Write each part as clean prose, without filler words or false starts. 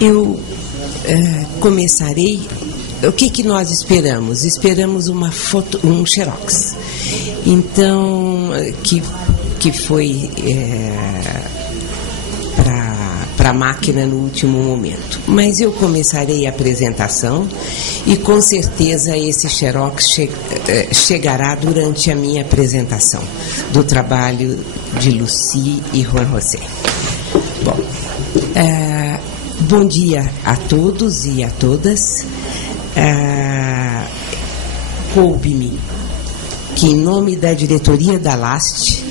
Eu começarei. O que nós esperamos? Esperamos um xerox. Então, que foi para a máquina no último momento. Mas eu começarei a apresentação e com certeza esse xerox chegará durante a minha apresentação do trabalho de Lucy e Juan José. Bom, bom dia a todos e a todas. Coube-me que, em nome da diretoria da LAST,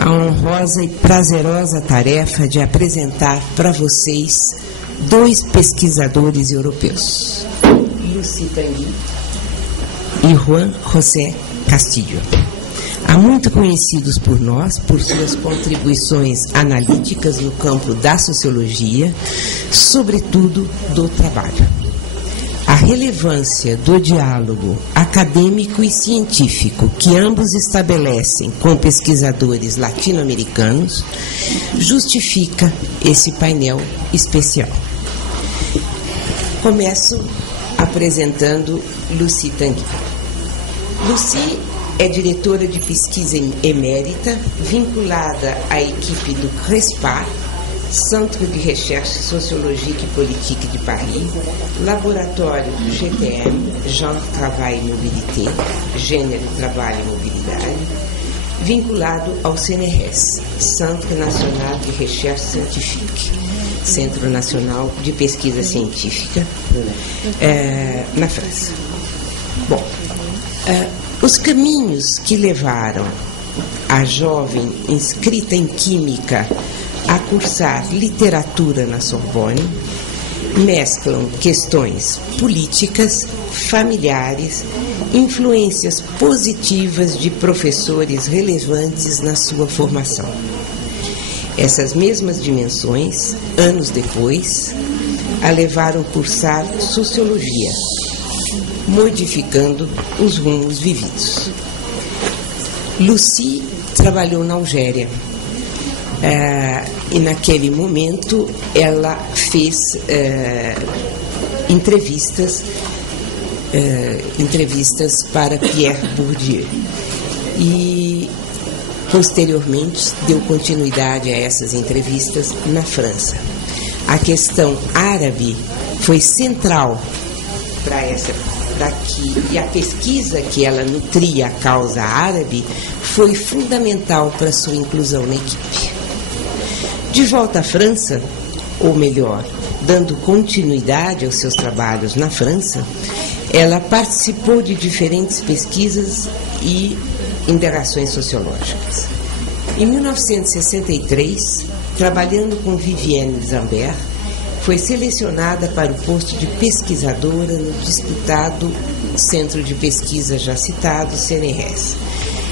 a honrosa e prazerosa tarefa de apresentar para vocês dois pesquisadores europeus, Lucy Tanguy e Juan José Castillo. Há muito conhecidos por nós por suas contribuições analíticas no campo da sociologia, sobretudo do trabalho. A relevância do diálogo acadêmico e científico que ambos estabelecem com pesquisadores latino-americanos justifica esse painel especial. Começo apresentando Lucy Tanguy. Lucy é diretora de pesquisa emérita, vinculada à equipe do CRESPAR, Centre de Recherche Sociologique et Politique de Paris, Laboratório do GTM, Genre, Travail e Mobilité, Gênero, Trabalho e Mobilidade, vinculado ao CNRS, Centre National de Recherche Scientifique, Centro Nacional de Pesquisa Científica, na França. Bom, os caminhos que levaram a jovem inscrita em Química a cursar literatura na Sorbonne mesclam questões políticas, familiares, influências positivas de professores relevantes na sua formação. Essas mesmas dimensões, anos depois, a levaram a cursar sociologia, modificando os rumos vividos. Lucy trabalhou na Algéria. E naquele momento ela fez entrevistas para Pierre Bourdieu e posteriormente deu continuidade a essas entrevistas na França. A questão árabe foi central para e a pesquisa que ela nutria a causa árabe foi fundamental para sua inclusão na equipe. De volta à França, ou melhor, dando continuidade aos seus trabalhos na França, ela participou de diferentes pesquisas e indagações sociológicas. Em 1963, trabalhando com Vivienne Zambert, foi selecionada para o posto de pesquisadora no disputado Centro de Pesquisa já citado, CNRS,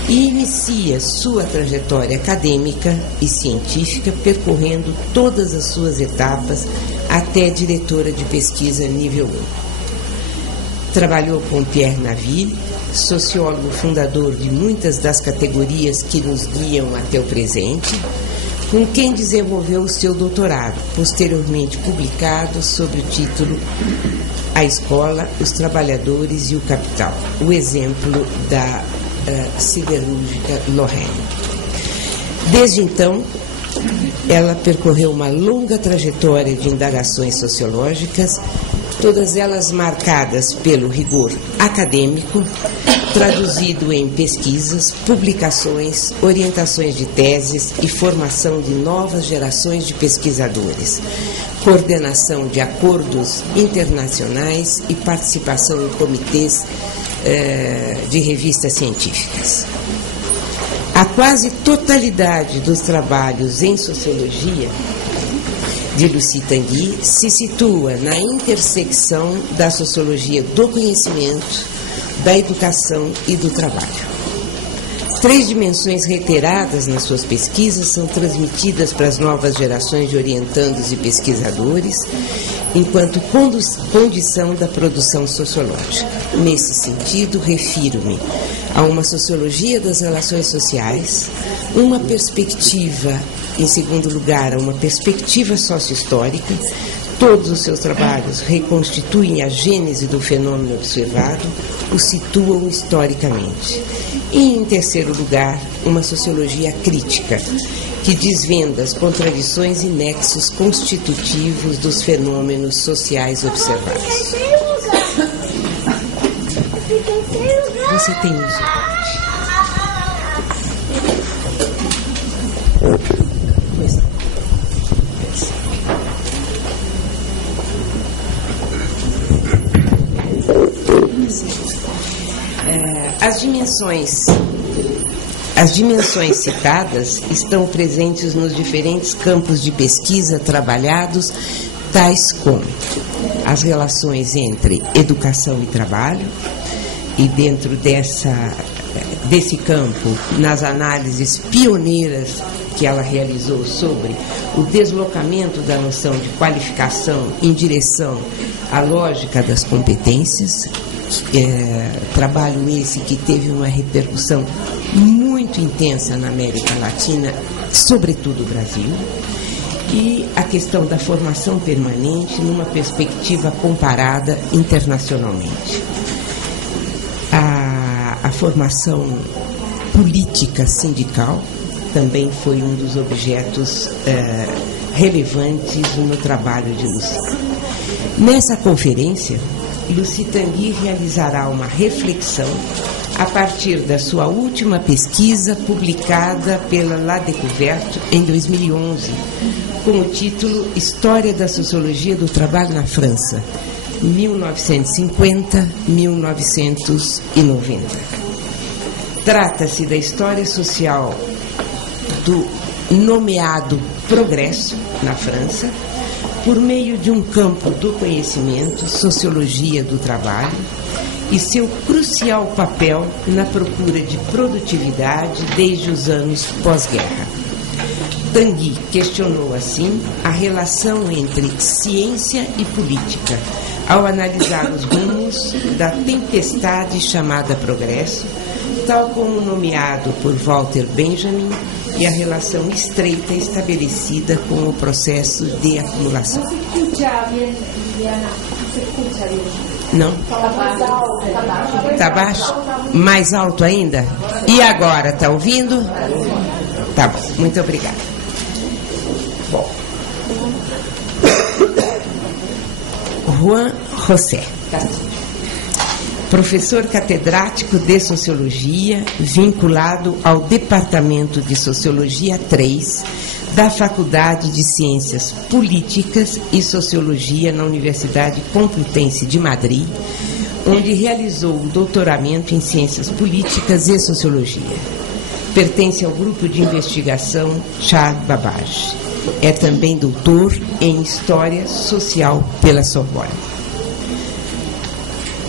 e inicia sua trajetória acadêmica e científica percorrendo todas as suas etapas até diretora de pesquisa nível 1. Trabalhou com Pierre Naville, sociólogo fundador de muitas das categorias que nos guiam até o presente, com quem desenvolveu o seu doutorado, posteriormente publicado sob o título A Escola, os Trabalhadores e o Capital, o exemplo da siderúrgica Lorraine. Desde então, ela percorreu uma longa trajetória de indagações sociológicas, todas elas marcadas pelo rigor acadêmico, traduzido em pesquisas, publicações, orientações de teses e formação de novas gerações de pesquisadores, coordenação de acordos internacionais e participação em comitês de revistas científicas. A quase totalidade dos trabalhos em sociologia de Lucy Tanguy se situa na intersecção da sociologia do conhecimento, da educação e do trabalho. 3 dimensões reiteradas nas suas pesquisas são transmitidas para as novas gerações de orientandos e pesquisadores, enquanto condição da produção sociológica. Nesse sentido, refiro-me a uma sociologia das relações sociais, uma perspectiva, em segundo lugar, a uma perspectiva sociohistórica, Todos os seus trabalhos reconstituem a gênese do fenômeno observado, o situam historicamente. E, em terceiro lugar, uma sociologia crítica, que desvenda as contradições e nexos constitutivos dos fenômenos sociais observados. Você tem isso? As dimensões citadas estão presentes nos diferentes campos de pesquisa trabalhados, tais como as relações entre educação e trabalho, e dentro desse campo, nas análises pioneiras que ela realizou sobre o deslocamento da noção de qualificação em direção à lógica das competências, trabalho esse que teve uma repercussão muito intensa na América Latina, sobretudo no Brasil, e a questão da formação permanente numa perspectiva comparada internacionalmente. A formação política sindical também foi um dos objetos relevantes no trabalho de Lucy. Nessa conferência, Lucy Tanguy realizará uma reflexão a partir da sua última pesquisa publicada pela La Découverte em 2011, com o título História da Sociologia do Trabalho na França, 1950-1990. Trata-se da história social do nomeado progresso na França, por meio de um campo do conhecimento, sociologia do trabalho, e seu crucial papel na procura de produtividade desde os anos pós-guerra. Tanguy questionou, assim, a relação entre ciência e política, ao analisar os rumos da tempestade chamada progresso, tal como nomeado por Walter Benjamin, e a relação estreita estabelecida com o processo de acumulação. Não? Está baixo? Mais alto ainda? E agora, está ouvindo? Tá bom, muito obrigada. Bom. Juan José, professor catedrático de Sociologia, vinculado ao Departamento de Sociologia 3 da Faculdade de Ciências Políticas e Sociologia na Universidade Complutense de Madrid, onde realizou o doutoramento em Ciências Políticas e Sociologia. Pertence ao grupo de investigação Charles Babbage. É também doutor em História Social pela Sorbonne.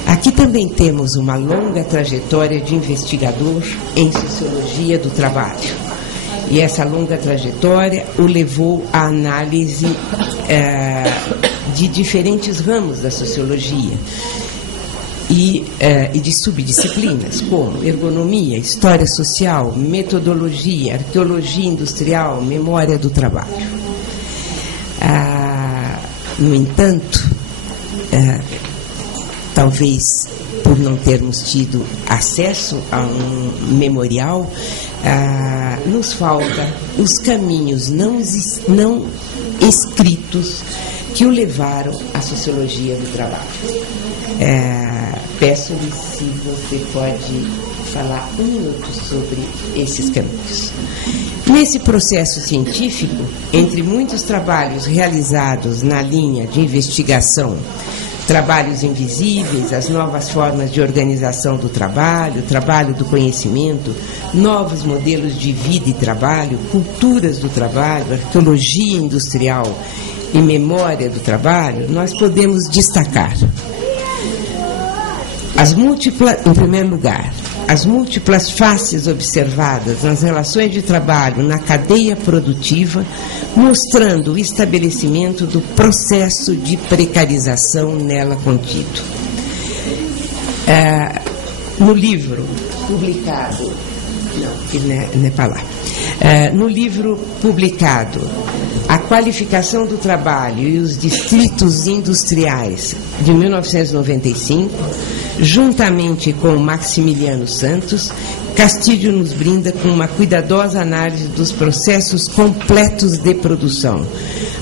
Aqui também temos uma longa trajetória de investigador em Sociologia do Trabalho. E essa longa trajetória o levou à análise de diferentes ramos da sociologia e de subdisciplinas, como ergonomia, história social, metodologia, arqueologia industrial, memória do trabalho. No entanto, talvez por não termos tido acesso a um memorial, nos falta os caminhos não escritos que o levaram à sociologia do trabalho. Peço-lhe se você pode falar um minuto sobre esses caminhos. Nesse processo científico, entre muitos trabalhos realizados na linha de investigação, trabalhos invisíveis, as novas formas de organização do trabalho, trabalho do conhecimento, novos modelos de vida e trabalho, culturas do trabalho, arqueologia industrial e memória do trabalho, nós podemos destacar em primeiro lugar, as múltiplas faces observadas nas relações de trabalho na cadeia produtiva, mostrando o estabelecimento do processo de precarização nela contido. No livro publicado, no livro publicado A Qualificação do Trabalho e os Distritos Industriais, de 1995, juntamente com Maximiliano Santos, Castilho nos brinda com uma cuidadosa análise dos processos completos de produção,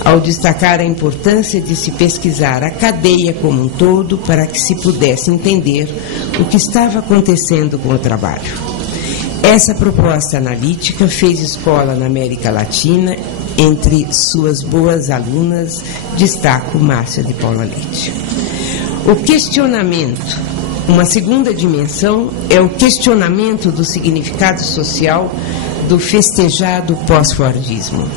ao destacar a importância de se pesquisar a cadeia como um todo para que se pudesse entender o que estava acontecendo com o trabalho. Essa proposta analítica fez escola na América Latina. Entre suas boas alunas, destaco Márcia de Paula Leite. O questionamento, uma segunda dimensão, é o questionamento do significado social do festejado pós-fordismo.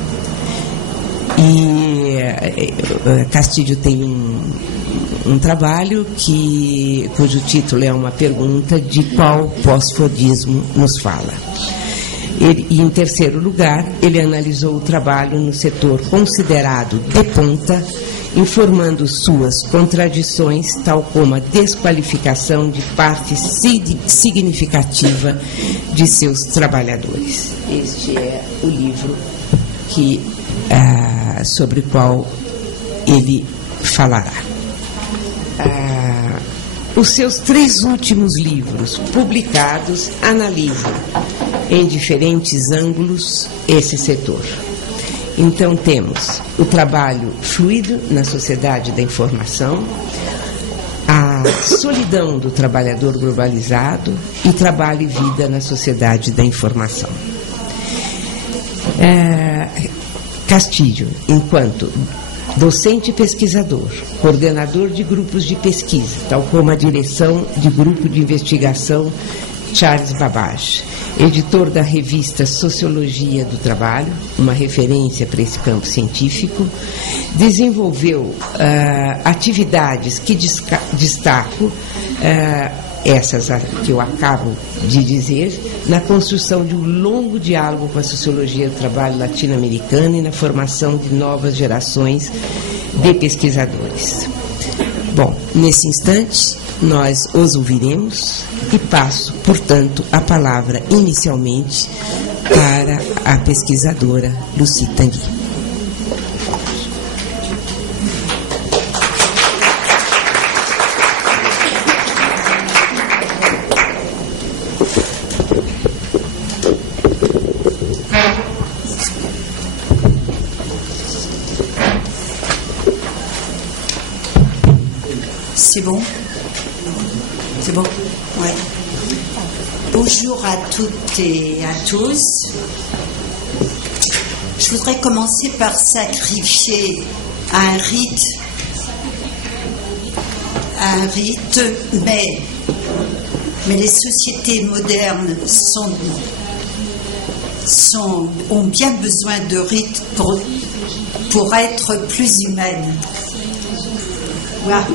E Castilho tem um trabalho cujo título é uma pergunta de qual pós-fordismo nos fala. E, em terceiro lugar, ele analisou o trabalho no setor considerado de ponta, informando suas contradições, tal como a desqualificação de parte significativa de seus trabalhadores. Este é o livro sobre o qual ele falará. Os seus 3 últimos livros publicados analisam em diferentes ângulos esse setor. Então temos o trabalho fluido na sociedade da informação, a solidão do trabalhador globalizado e trabalho e vida na sociedade da informação. Castilho, enquanto docente e pesquisador, coordenador de grupos de pesquisa, tal como a direção de grupo de investigação Charles Babbage, editor da revista Sociologia do Trabalho, uma referência para esse campo científico, desenvolveu atividades que destaco, essas que eu acabo de dizer, na construção de um longo diálogo com a sociologia do trabalho latino-americana e na formação de novas gerações de pesquisadores. Bom, nesse instante, nós os ouviremos e passo, portanto, a palavra inicialmente para a pesquisadora Lucy Tanguy. C'est bon? C'est bon? Ouais. Bonjour à toutes et à tous. Je voudrais commencer par sacrifier un rite, mais les sociétés modernes ont bien besoin de rites pour être plus humaines. Voilà.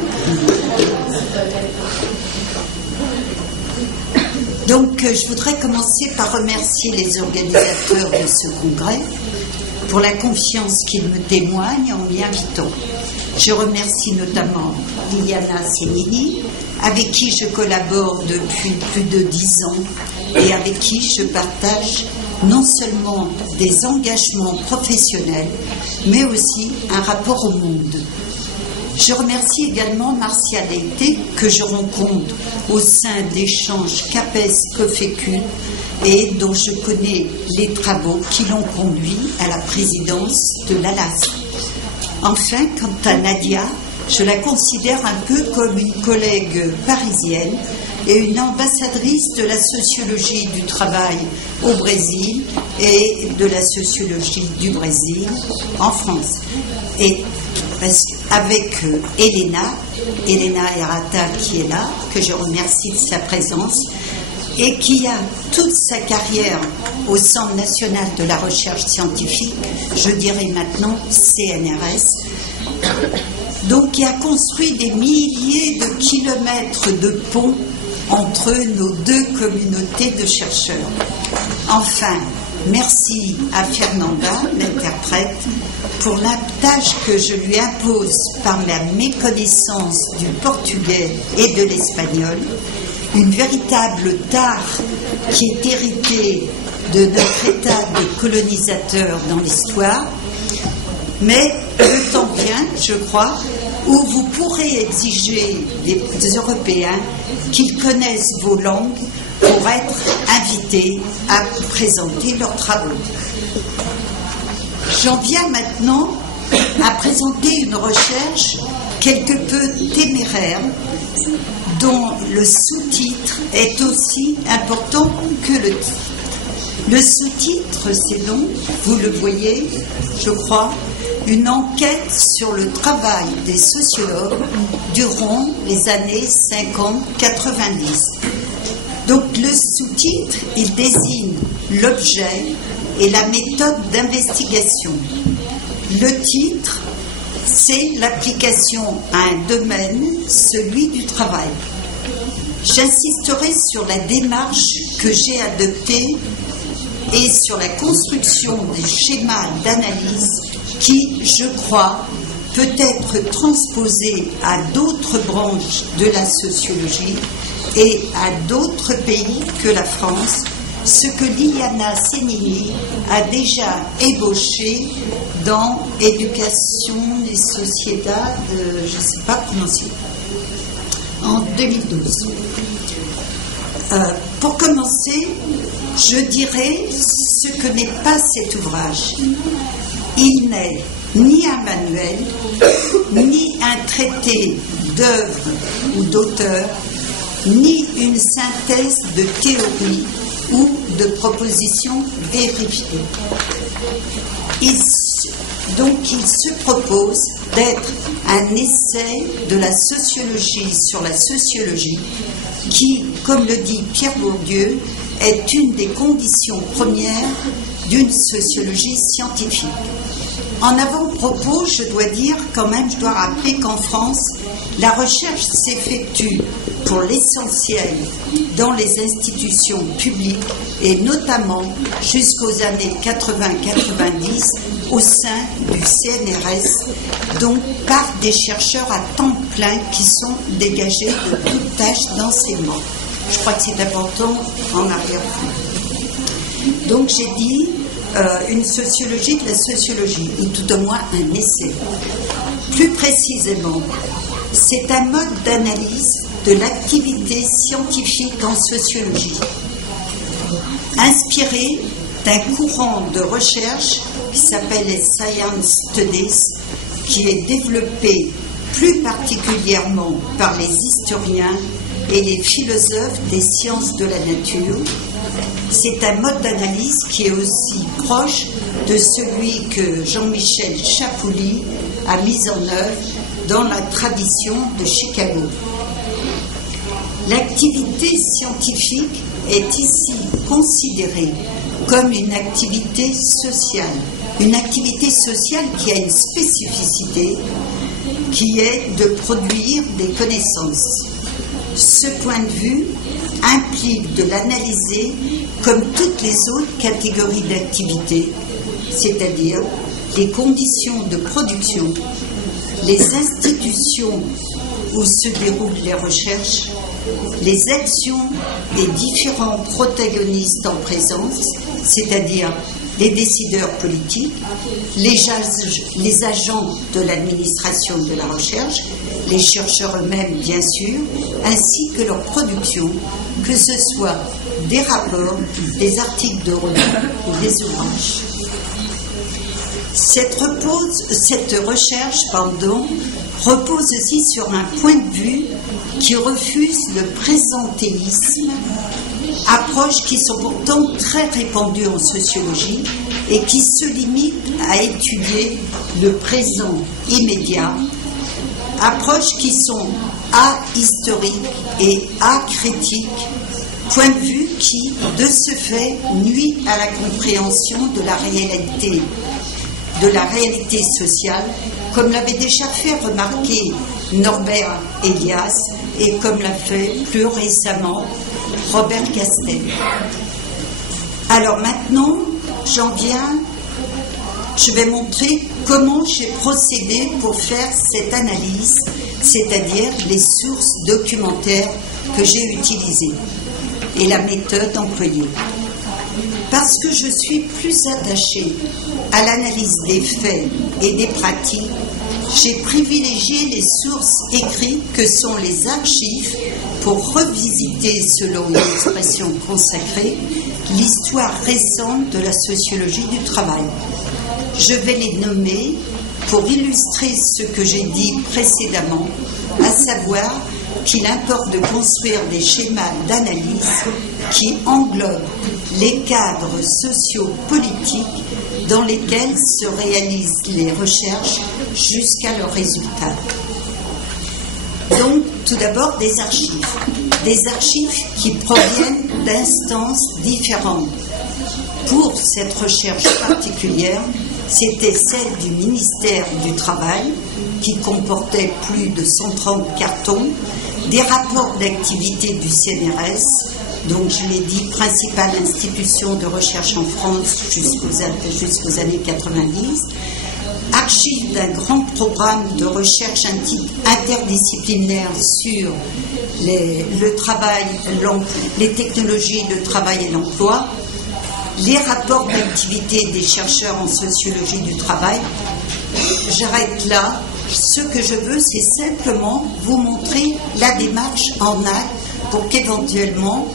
Donc, je voudrais commencer par remercier les organisateurs de ce congrès pour la confiance qu'ils me témoignent en m'y invitant. Je remercie notamment Liliana Senini, avec qui je collabore depuis plus de 10 ans et avec qui je partage non seulement des engagements professionnels, mais aussi un rapport au monde. Je remercie également Marcia Leite, que je rencontre au sein d'échanges CAPES-COFECUL et dont je connais les travaux qui l'ont conduit à la présidence de l'ALAS. Enfin, quant à Nadia, je la considère un peu comme une collègue parisienne et une ambassadrice de la sociologie du travail au Brésil et de la sociologie du Brésil en France. Et parce qu'avec Elena Errata qui est là, que je remercie de sa présence, et qui a toute sa carrière au Centre national de la recherche scientifique, je dirais maintenant CNRS, donc qui a construit des milliers de kilomètres de ponts entre nos deux communautés de chercheurs. Enfin, merci à Fernanda, l'interprète, pour la tâche que je lui impose par ma méconnaissance du portugais et de l'espagnol, une véritable tare qui est héritée de notre état de colonisateur dans l'histoire, Mais le temps vient, je crois, où vous pourrez exiger des Européens qu'ils connaissent vos langues pour être invités à présenter leurs travaux. J'en viens maintenant à présenter une recherche quelque peu téméraire dont le sous-titre est aussi important que le titre. Le sous-titre, c'est donc, vous le voyez, je crois, une enquête sur le travail des sociologues durant les années 50-90. Donc le sous-titre, il désigne l'objet et la méthode d'investigation. Le titre, c'est l'application à un domaine, celui du travail. J'insisterai sur la démarche que j'ai adoptée et sur la construction des schémas d'analyse qui, je crois, peut être transposé à d'autres branches de la sociologie et à d'autres pays que la France, ce que Liliana Senini a déjà ébauché dans Éducation et Société, je ne sais pas prononcer, en 2012. Pour commencer, je dirais ce que n'est pas cet ouvrage. Il n'est ni un manuel, ni un traité d'œuvre ou d'auteur, ni une synthèse de théorie ou de propositions vérifiées. Donc il se propose d'être un essai de la sociologie sur la sociologie qui, comme le dit Pierre Bourdieu, est une des conditions premières d'une sociologie scientifique. En avant-propos, je dois dire quand même, je dois rappeler qu'en France, la recherche s'effectue pour l'essentiel dans les institutions publiques et notamment jusqu'aux années 80-90 au sein du CNRS, donc par des chercheurs à temps plein qui sont dégagés de toute tâche d'enseignement. Je crois que c'est important en arrière-plan. Donc j'ai dit une sociologie de la sociologie, ou tout au moins un essai. Plus précisément, c'est un mode d'analyse de l'activité scientifique en sociologie, inspiré d'un courant de recherche qui s'appelle les Science Studies, qui est développé plus particulièrement par les historiens et les philosophes des sciences de la nature. C'est un mode d'analyse qui est aussi proche de celui que Jean-Michel Chapouli a mis en œuvre dans la tradition de Chicago. L'activité scientifique est ici considérée comme une activité sociale qui a une spécificité qui est de produire des connaissances. Ce point de vue implique de l'analyser comme toutes les autres catégories d'activités, c'est-à-dire les conditions de production, les institutions où se déroulent les recherches, les actions des différents protagonistes en présence, c'est-à-dire les décideurs politiques, les agents de l'administration de la recherche, les chercheurs eux-mêmes bien sûr, ainsi que leur production, que ce soit des rapports, des articles de revue ou des ouvrages. Cette recherche repose aussi sur un point de vue qui refuse le présentéisme, approches qui sont pourtant très répandues en sociologie et qui se limitent à étudier le présent immédiat, approches qui sont ahistoriques et acritiques, point de vue qui, de ce fait, nuit à la compréhension de la réalité sociale, comme l'avait déjà fait remarquer Norbert Elias et comme l'a fait plus récemment Robert Castel. Alors maintenant, je vais montrer comment j'ai procédé pour faire cette analyse, c'est-à-dire les sources documentaires que j'ai utilisées et la méthode employée. Parce que je suis plus attachée à l'analyse des faits et des pratiques, j'ai privilégié les sources écrites que sont les archives pour revisiter, selon une expression consacrée, l'histoire récente de la sociologie du travail. Je vais les nommer pour illustrer ce que j'ai dit précédemment, à savoir qu'il importe de construire des schémas d'analyse qui englobent les cadres sociopolitiques dans lesquels se réalisent les recherches jusqu'à leurs résultats. Donc, tout d'abord, des archives qui proviennent d'instances différentes. Pour cette recherche particulière, c'était celle du ministère du Travail, qui comportait plus de 130 cartons, des rapports d'activité du CNRS, donc je l'ai dit, principale institution de recherche en France jusqu'aux années 90, archives d'un grand programme de recherche interdisciplinaire sur le travail, les technologies, le travail et l'emploi, les rapports d'activité des chercheurs en sociologie du travail. J'arrête là. Ce que je veux, c'est simplement vous montrer la démarche en acte pour qu'éventuellement,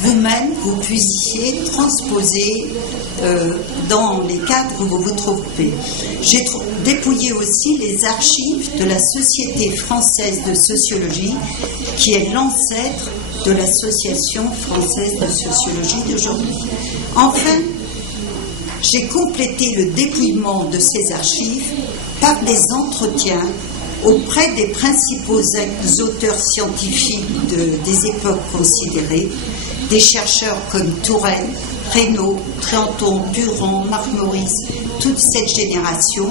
vous-même, vous puissiez transposer dans les cadres où vous vous trouvez. J'ai dépouillé aussi les archives de la Société française de sociologie, qui est l'ancêtre de l'Association française de sociologie d'aujourd'hui. Enfin, j'ai complété le dépouillement de ces archives par des entretiens auprès des principaux auteurs scientifiques des époques considérées, des chercheurs comme Touraine, Reynaud, Tréanton, Durand, Marc Maurice, toute cette génération,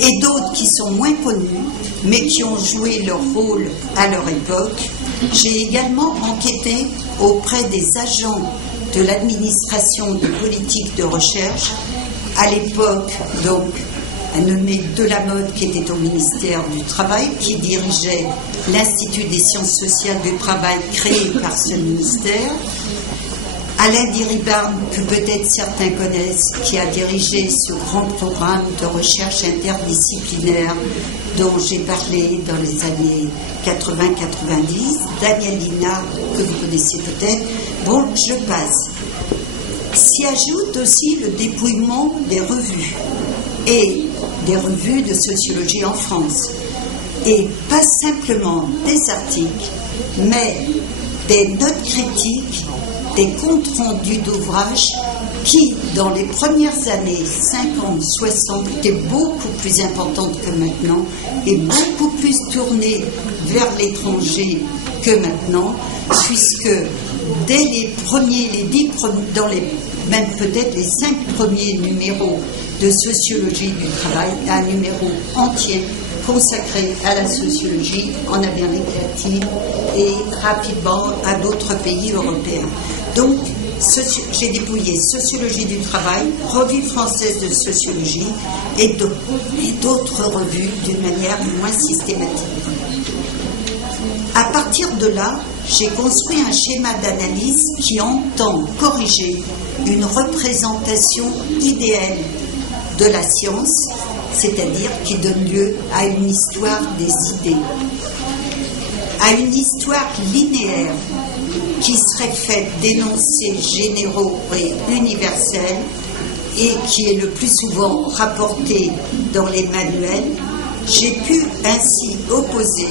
et d'autres qui sont moins connus, mais qui ont joué leur rôle à leur époque. J'ai également enquêté auprès des agents de l'administration de politique de recherche, à l'époque, donc, un nommé Delamode qui était au ministère du Travail, qui dirigeait l'Institut des sciences sociales du travail créé par ce ministère. Alain Diribarne, que peut-être certains connaissent, qui a dirigé ce grand programme de recherche interdisciplinaire dont j'ai parlé dans les années 80-90. Daniel Linard, que vous connaissez peut-être. Bon, je passe. S'y ajoute aussi le dépouillement des revues et des revues de sociologie en France. Et pas simplement des articles, mais des notes critiques, des comptes rendus d'ouvrages qui, dans les premières années 50-60, étaient beaucoup plus importantes que maintenant et beaucoup plus tournées vers l'étranger que maintenant, puisque dès même peut-être les 5 premiers numéros de sociologie du travail, un numéro entier consacré à la sociologie en Amérique latine et rapidement à d'autres pays européens. Donc, j'ai dépouillé Sociologie du travail, Revue française de sociologie et d'autres revues d'une manière moins systématique. À partir de là, j'ai construit un schéma d'analyse qui entend corriger une représentation idéale de la science, c'est-à-dire qui donne lieu à une histoire des idées, à une histoire linéaire qui serait faite d'énoncés généraux et universels et qui est le plus souvent rapportée dans les manuels. J'ai pu ainsi opposer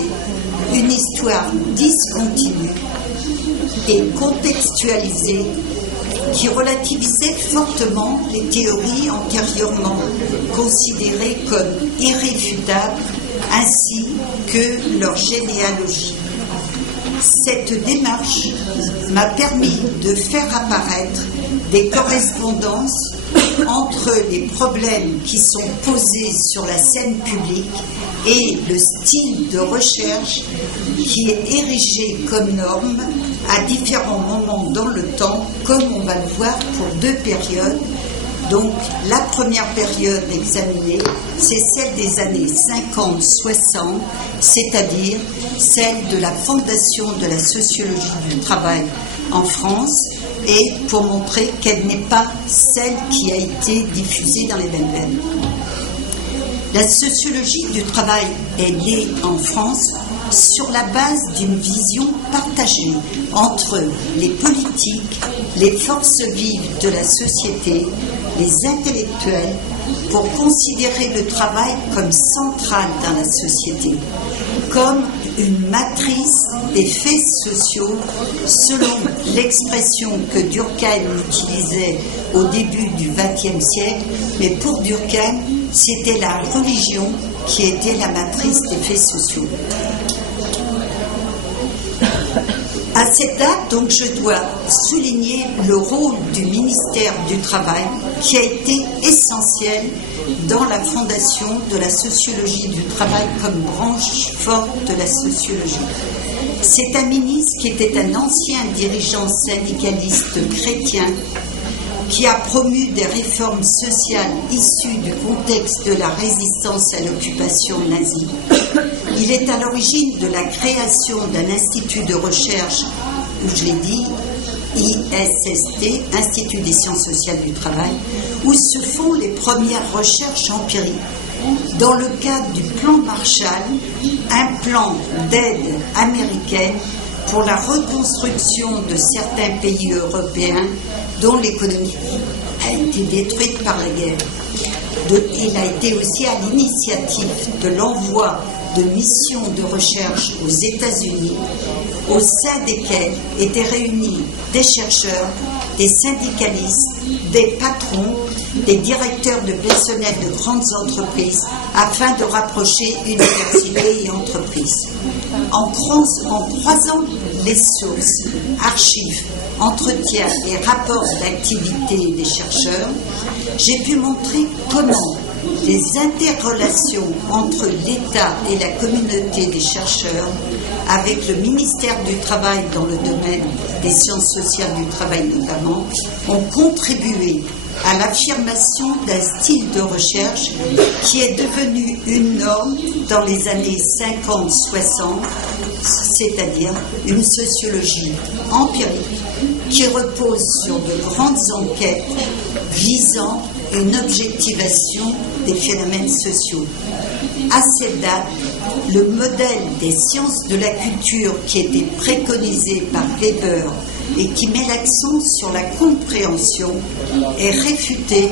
une histoire discontinue et contextualisée qui relativisait fortement les théories antérieurement considérées comme irréfutables ainsi que leur généalogie. Cette démarche m'a permis de faire apparaître des correspondances entre les problèmes qui sont posés sur la scène publique et le style de recherche qui est érigé comme norme à différents moments dans le temps, comme on va le voir pour 2 périodes. Donc, la première période examinée, c'est celle des années 50-60, c'est-à-dire celle de la fondation de la sociologie du travail en France, et pour montrer qu'elle n'est pas celle qui a été diffusée dans les mêmes veines. La sociologie du travail est née en France sur la base d'une vision partagée entre les politiques, les forces vives de la société, les intellectuels, pour considérer le travail comme central dans la société, comme une matrice des faits sociaux, selon l'expression que Durkheim utilisait au début du XXe siècle, mais pour Durkheim, c'était la religion qui était la matrice des faits sociaux. À cette date, donc, je dois souligner le rôle du ministère du Travail qui a été essentiel dans la fondation de la sociologie du travail comme branche forte de la sociologie. C'est un ministre qui était un ancien dirigeant syndicaliste chrétien qui a promu des réformes sociales issues du contexte de la résistance à l'occupation nazie. Il est à l'origine de la création d'un institut de recherche, où je l'ai dit, ISST, Institut des sciences sociales du travail, où se font les premières recherches empiriques. Dans le cadre du plan Marshall, un plan d'aide américaine pour la reconstruction de certains pays européens dont l'économie a été détruite par la guerre. Il a été aussi à l'initiative de l'envoi de missions de recherche aux États-Unis, au sein desquelles étaient réunis des chercheurs, des syndicalistes, des patrons, des directeurs de personnel de grandes entreprises, afin de rapprocher universités et entreprises. En croisant les sources, archives, entretiens et rapports d'activité des chercheurs, j'ai pu montrer comment les interrelations entre l'État et la communauté des chercheurs, avec le ministère du Travail dans le domaine des sciences sociales du travail notamment, ont contribué à l'affirmation d'un style de recherche qui est devenu une norme dans les années 50-60, c'est-à-dire une sociologie empirique qui repose sur de grandes enquêtes visant une objectivation des phénomènes sociaux. À cette date, le modèle des sciences de la culture qui était préconisé par Weber et qui met l'accent sur la compréhension est réfuté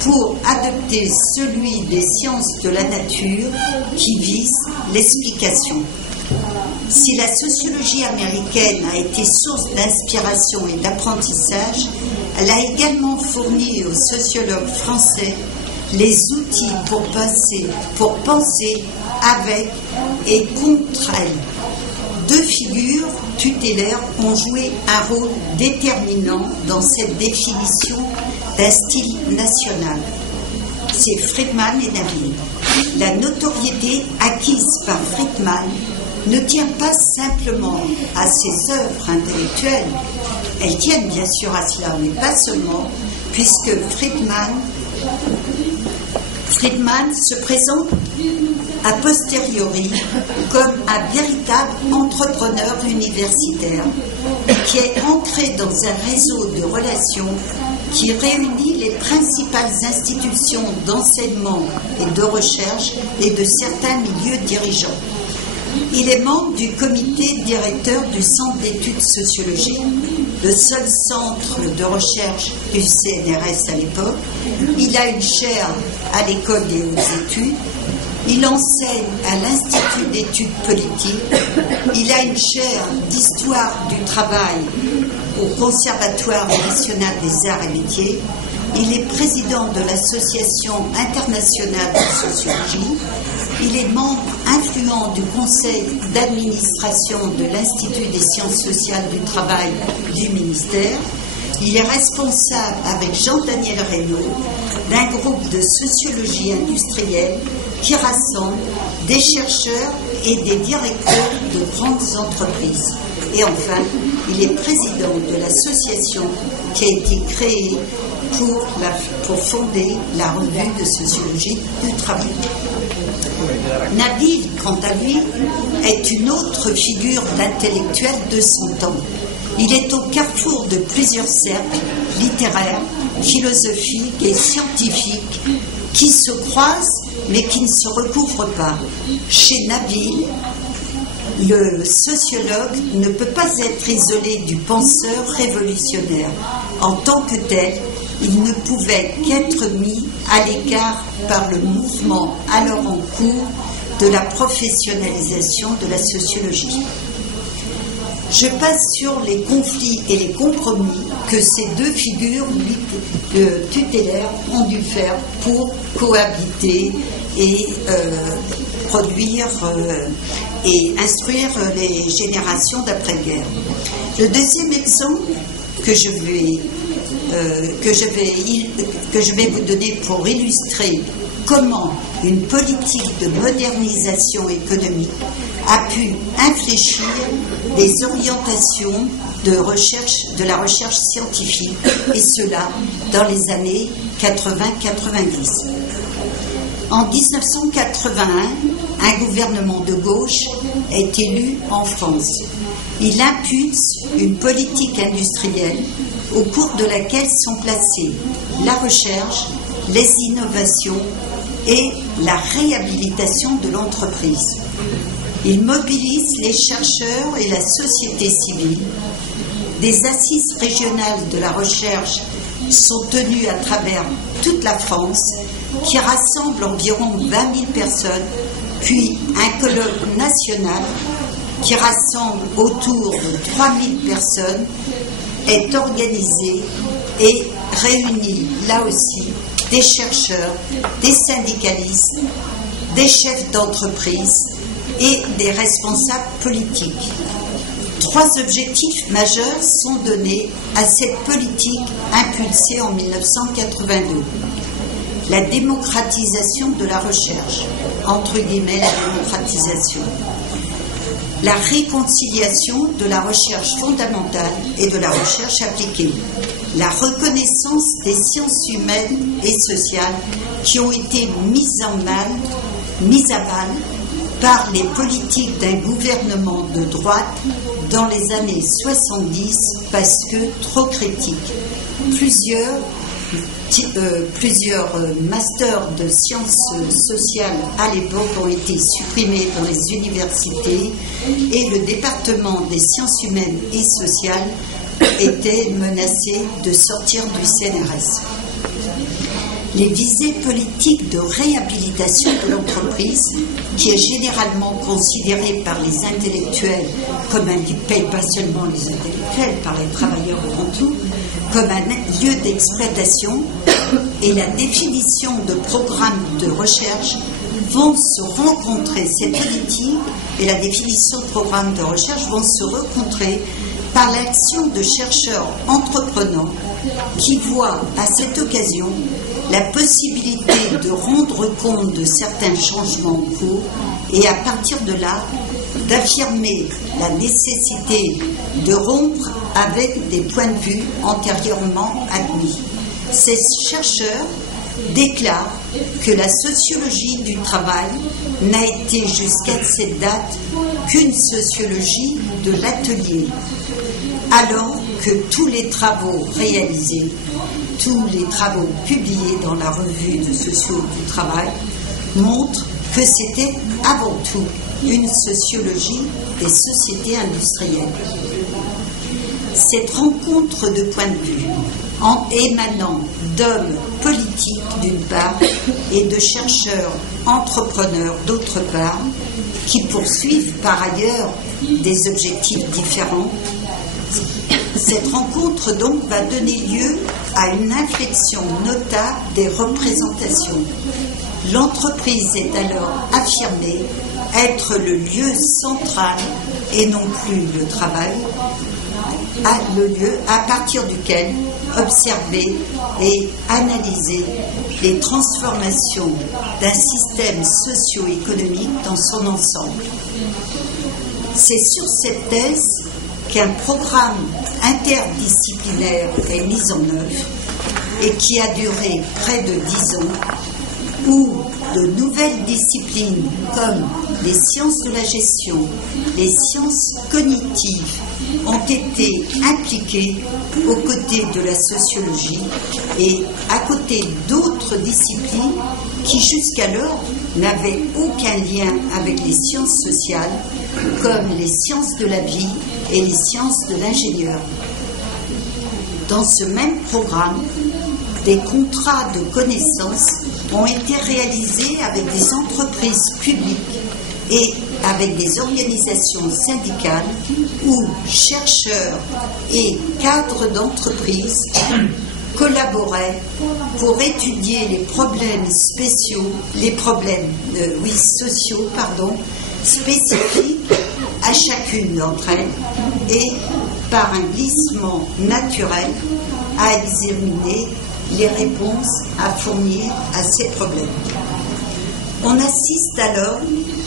pour adopter celui des sciences de la nature qui vise l'explication. Si la sociologie américaine a été source d'inspiration et d'apprentissage, elle a également fourni aux sociologues français les outils pour penser avec et contre elle. Deux figures tutélaires ont joué un rôle déterminant dans cette définition d'un style national. C'est Friedman et Naville. La notoriété acquise par Friedman ne tient pas simplement à ses œuvres intellectuelles. Elles tiennent bien sûr à cela, mais pas seulement, puisque Friedman se présente a posteriori comme un véritable entrepreneur universitaire qui est ancré dans un réseau de relations qui réunit les principales institutions d'enseignement et de recherche et de certains milieux dirigeants. Il est membre du comité directeur du Centre d'études sociologiques, le seul centre de recherche du CNRS à l'époque. Il a une chaire à l'École des hautes études. Il enseigne à l'Institut d'études politiques. Il a une chaire d'histoire du travail au Conservatoire national des arts et métiers. Il est président de l'Association internationale de sociologie. Il est membre influent du conseil d'administration de l'Institut des sciences sociales du travail du ministère. Il est responsable, avec Jean-Daniel Reynaud, d'un groupe de sociologie industrielle qui rassemble des chercheurs et des directeurs de grandes entreprises. Et enfin, il est président de l'association qui a été créée pour fonder la revue de sociologie du travail. Naville, quant à lui, est une autre figure d'intellectuel de son temps. Il est au carrefour de plusieurs cercles littéraires, philosophiques et scientifiques qui se croisent mais qui ne se recouvrent pas. Chez Nabil, le sociologue ne peut pas être isolé du penseur révolutionnaire. En tant que tel, il ne pouvait qu'être mis à l'écart par le mouvement alors en cours de la professionnalisation de la sociologie. Je passe sur les conflits et les compromis que ces deux figures tutélaires ont dû faire pour cohabiter et produire et instruire les générations d'après-guerre. Le deuxième exemple que je vais vous donner pour illustrer comment une politique de modernisation économique a pu infléchir des orientations de la recherche scientifique, et cela dans les années 80-90. En 1981, un gouvernement de gauche est élu en France. Il impulse une politique industrielle au cours de laquelle sont placées la recherche, les innovations et la réhabilitation de l'entreprise. Il mobilise les chercheurs et la société civile. Des assises régionales de la recherche sont tenues à travers toute la France, qui rassemble environ 20 000 personnes, puis un colloque national qui rassemble autour de 3 000 personnes est organisé et réunit là aussi des chercheurs, des syndicalistes, des chefs d'entreprise et des responsables politiques. 3 objectifs majeurs sont donnés à cette politique impulsée en 1982. La démocratisation de la recherche, entre guillemets la démocratisation. La réconciliation de la recherche fondamentale et de la recherche appliquée. La reconnaissance des sciences humaines et sociales qui ont été mises à mal par les politiques d'un gouvernement de droite dans les années 70 parce que trop critiques. Plusieurs masters de sciences sociales à l'époque ont été supprimés dans les universités et le département des sciences humaines et sociales était menacé de sortir du CNRS. Les visées politiques de réhabilitation de l'entreprise, qui est généralement considérée par les intellectuels comme un lieu, pas seulement les intellectuels, par les travailleurs avant tout, comme un lieu d'exploitation, et la définition de programmes de recherche vont se rencontrer, ces politiques et la définition de programmes de recherche vont se rencontrer par l'action de chercheurs entreprenants qui voient à cette occasion la possibilité de rendre compte de certains changements en cours et à partir de là d'affirmer la nécessité de rompre avec des points de vue antérieurement admis. Ces chercheurs déclarent que la sociologie du travail n'a été jusqu'à cette date qu'une sociologie de l'atelier, alors que tous les travaux réalisés, tous les travaux publiés dans la revue de sociaux du travail montrent que c'était avant tout une sociologie des sociétés industrielles. Cette rencontre de points de vue en émanant d'hommes politiques d'une part et de chercheurs entrepreneurs d'autre part, qui poursuivent par ailleurs des objectifs différents. Cette rencontre donc va donner lieu à une inflexion notable des représentations. L'entreprise est alors affirmée être le lieu central et non plus le travail, le lieu à partir duquel observer et analyser les transformations d'un système socio-économique dans son ensemble. C'est sur cette thèse qu'un programme interdisciplinaire est mis en œuvre et qui a duré près de 10 ans, où de nouvelles disciplines comme les sciences de la gestion, les sciences cognitives ont été impliqués aux côtés de la sociologie et à côté d'autres disciplines qui jusqu'alors n'avaient aucun lien avec les sciences sociales, comme les sciences de la vie et les sciences de l'ingénieur. Dans ce même programme, des contrats de connaissances ont été réalisés avec des entreprises publiques et avec des organisations syndicales où chercheurs et cadres d'entreprises collaboraient pour étudier les problèmes sociaux, spécifiques à chacune d'entre elles et, par un glissement naturel, à examiner les réponses à fournir à ces problèmes. On assiste alors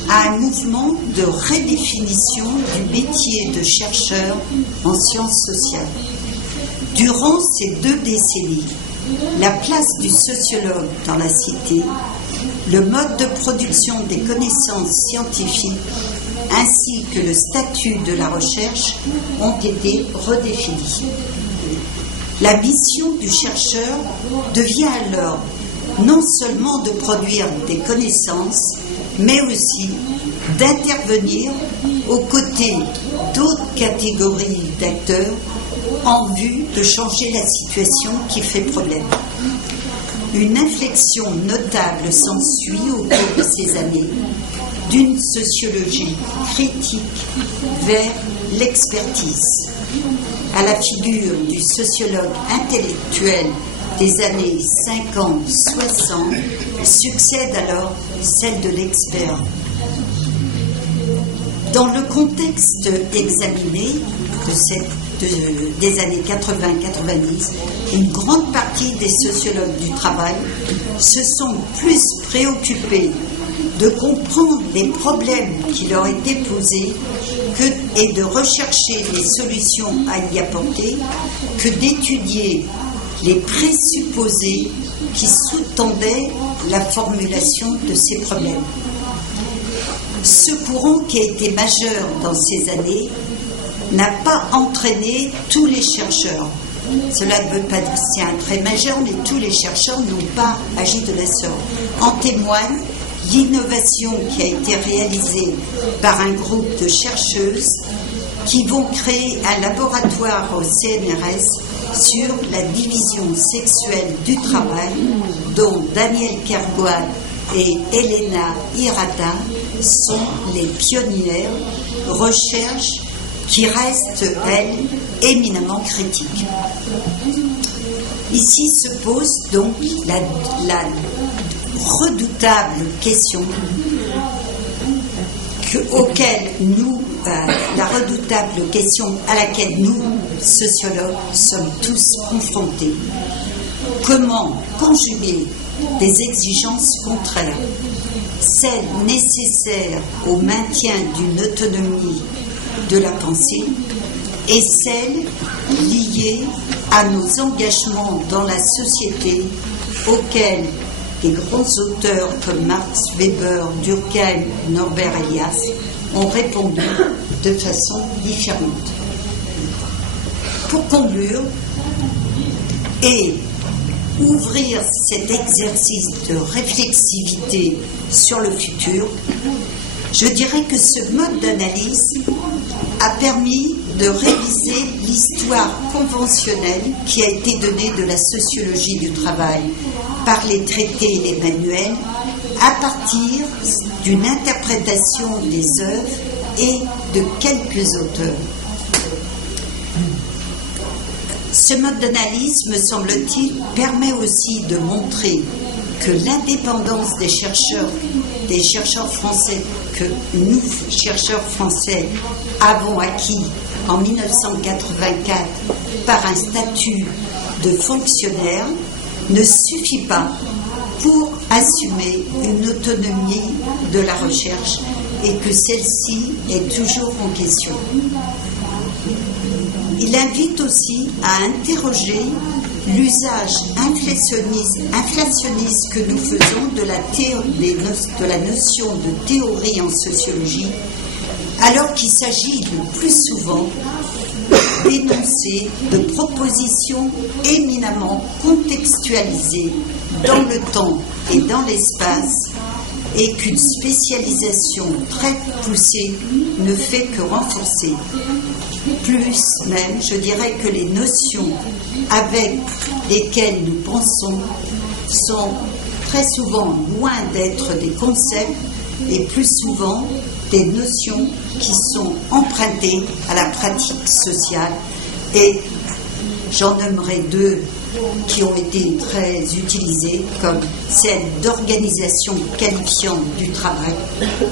à un mouvement de redéfinition du métier de chercheur en sciences sociales. Durant ces 2 décennies, la place du sociologue dans la cité, le mode de production des connaissances scientifiques ainsi que le statut de la recherche ont été redéfinis. La mission du chercheur devient alors non seulement de produire des connaissances, mais aussi d'intervenir aux côtés d'autres catégories d'acteurs en vue de changer la situation qui fait problème. Une inflexion notable s'ensuit au cours de ces années d'une sociologie critique vers l'expertise. À la figure du sociologue intellectuel des années 50-60 succède alors celle de l'expert. Dans le contexte examiné des années 80-90, une grande partie des sociologues du travail se sont plus préoccupés de comprendre les problèmes qui leur étaient posés et de rechercher les solutions à y apporter que d'étudier les présupposés qui sous-tendaient la formulation de ces problèmes. Ce courant qui a été majeur dans ces années n'a pas entraîné tous les chercheurs. Cela ne veut pas dire que c'est un trait majeur, mais tous les chercheurs n'ont pas agi de la sorte. En témoigne l'innovation qui a été réalisée par un groupe de chercheuses qui vont créer un laboratoire au CNRS sur la division sexuelle du travail, dont Danielle Kergoat et Elena Hirata sont les pionnières, recherches qui restent, elles, éminemment critiques. Ici se pose donc la redoutable question la redoutable question à laquelle nous, sociologues, sommes tous confrontés. Comment conjuguer des exigences contraires, celles nécessaires au maintien d'une autonomie de la pensée et celles liées à nos engagements dans la société auxquels des grands auteurs comme Max Weber, Durkheim, Norbert Elias ont répondu de façon différente. Pour conclure et ouvrir cet exercice de réflexivité sur le futur, je dirais que ce mode d'analyse a permis de réviser l'histoire conventionnelle qui a été donnée de la sociologie du travail par les traités et les manuels à partir d'une interprétation des œuvres et de quelques auteurs. Ce mode d'analyse, me semble-t-il, permet aussi de montrer que l'indépendance des chercheurs français, que nous, chercheurs français, avons acquis en 1984 par un statut de fonctionnaire, ne suffit pas pour assumer une autonomie de la recherche et que celle-ci est toujours en question. Il invite aussi à interroger l'usage inflationniste que nous faisons de la notion de théorie en sociologie alors qu'il s'agit le plus souvent d'énoncer de propositions éminemment contextualisées dans le temps et dans l'espace, et qu'une spécialisation très poussée ne fait que renforcer. Plus même, je dirais que les notions avec lesquelles nous pensons sont très souvent loin d'être des concepts et plus souvent des notions qui sont empruntées à la pratique sociale, et j'en nommerai deux qui ont été très utilisées, comme celle d'organisation qualifiante du travail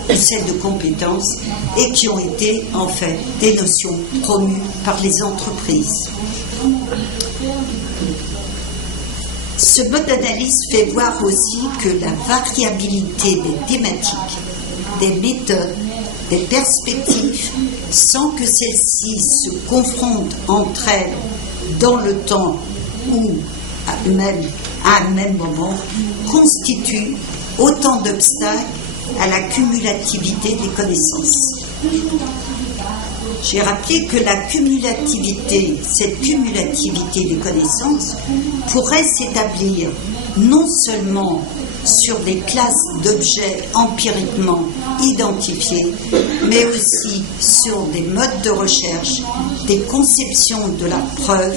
ou celle de compétences, et qui ont été en fait des notions promues par les entreprises. Ce mode d'analyse fait voir aussi que la variabilité des thématiques, des méthodes, des perspectives, sans que celles-ci se confrontent entre elles dans le temps ou à un même moment, constitue autant d'obstacles à la cumulativité des connaissances. J'ai rappelé que cette cumulativité des connaissances pourrait s'établir non seulement sur des classes d'objets empiriquement identifiés, mais aussi sur des modes de recherche, des conceptions de la preuve,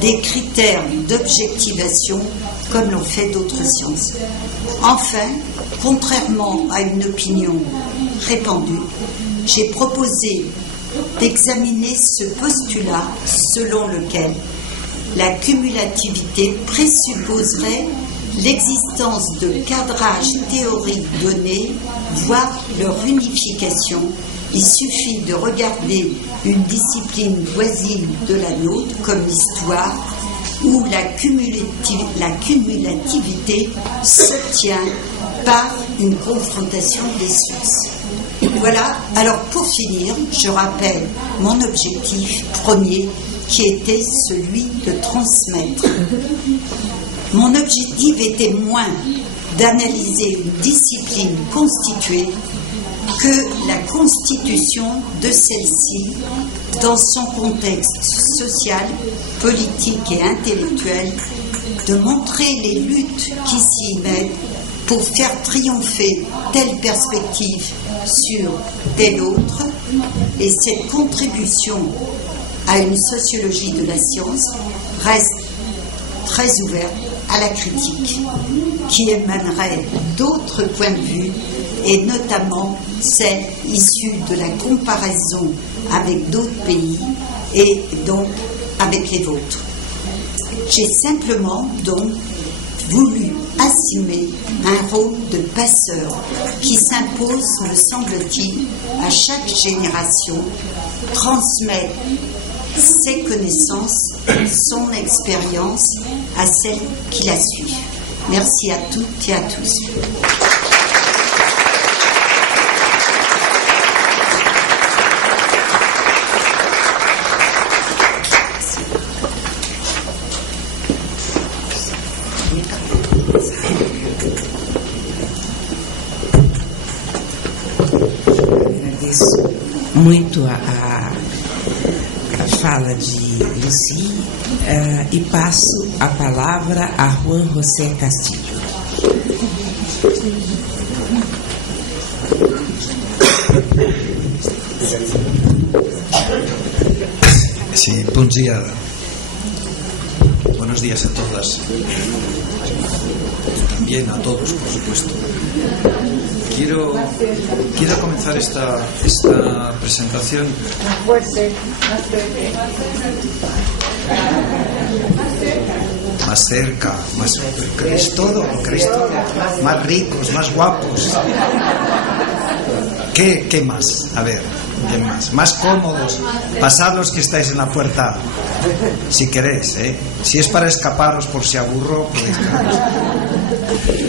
des critères d'objectivation, comme l'ont fait d'autres sciences. Enfin, contrairement à une opinion répandue, j'ai proposé d'examiner ce postulat selon lequel la cumulativité présupposerait l'existence de cadrages théoriques donnés, voire leur unification. Il suffit de regarder une discipline voisine de la nôtre, comme l'histoire, où la cumulativité s'obtient par une confrontation des sources. Voilà, alors pour finir, je rappelle mon objectif premier, qui était celui de transmettre. Mon objectif était moins d'analyser une discipline constituée que la constitution de celle-ci dans son contexte social, politique et intellectuel, de montrer les luttes qui s'y mettent pour faire triompher telle perspective sur telle autre, et cette contribution à une sociologie de la science reste très ouverte à la critique, qui émanerait d'autres points de vue, et notamment celle issue de la comparaison avec d'autres pays et donc avec les vôtres. J'ai simplement donc voulu assumer un rôle de passeur qui s'impose, me semble-t-il, à chaque génération, transmettre ses connaissances, son expérience à celles qui la suivent. Merci à toutes et à tous. Muito a fala de Lucy e passo a palavra a Juan José Castillo. Sí, buen día. Buenos días a todas. También a todos, por supuesto. Quiero comenzar esta presentación más cerca, ¿queréis todo? Más ricos, más guapos. ¿Qué más? A ver, ¿qué más? Más cómodos. Pasad los que estáis en la puerta, si queréis, ¿eh? Si es para escaparos por si aburro, podéis quedaros.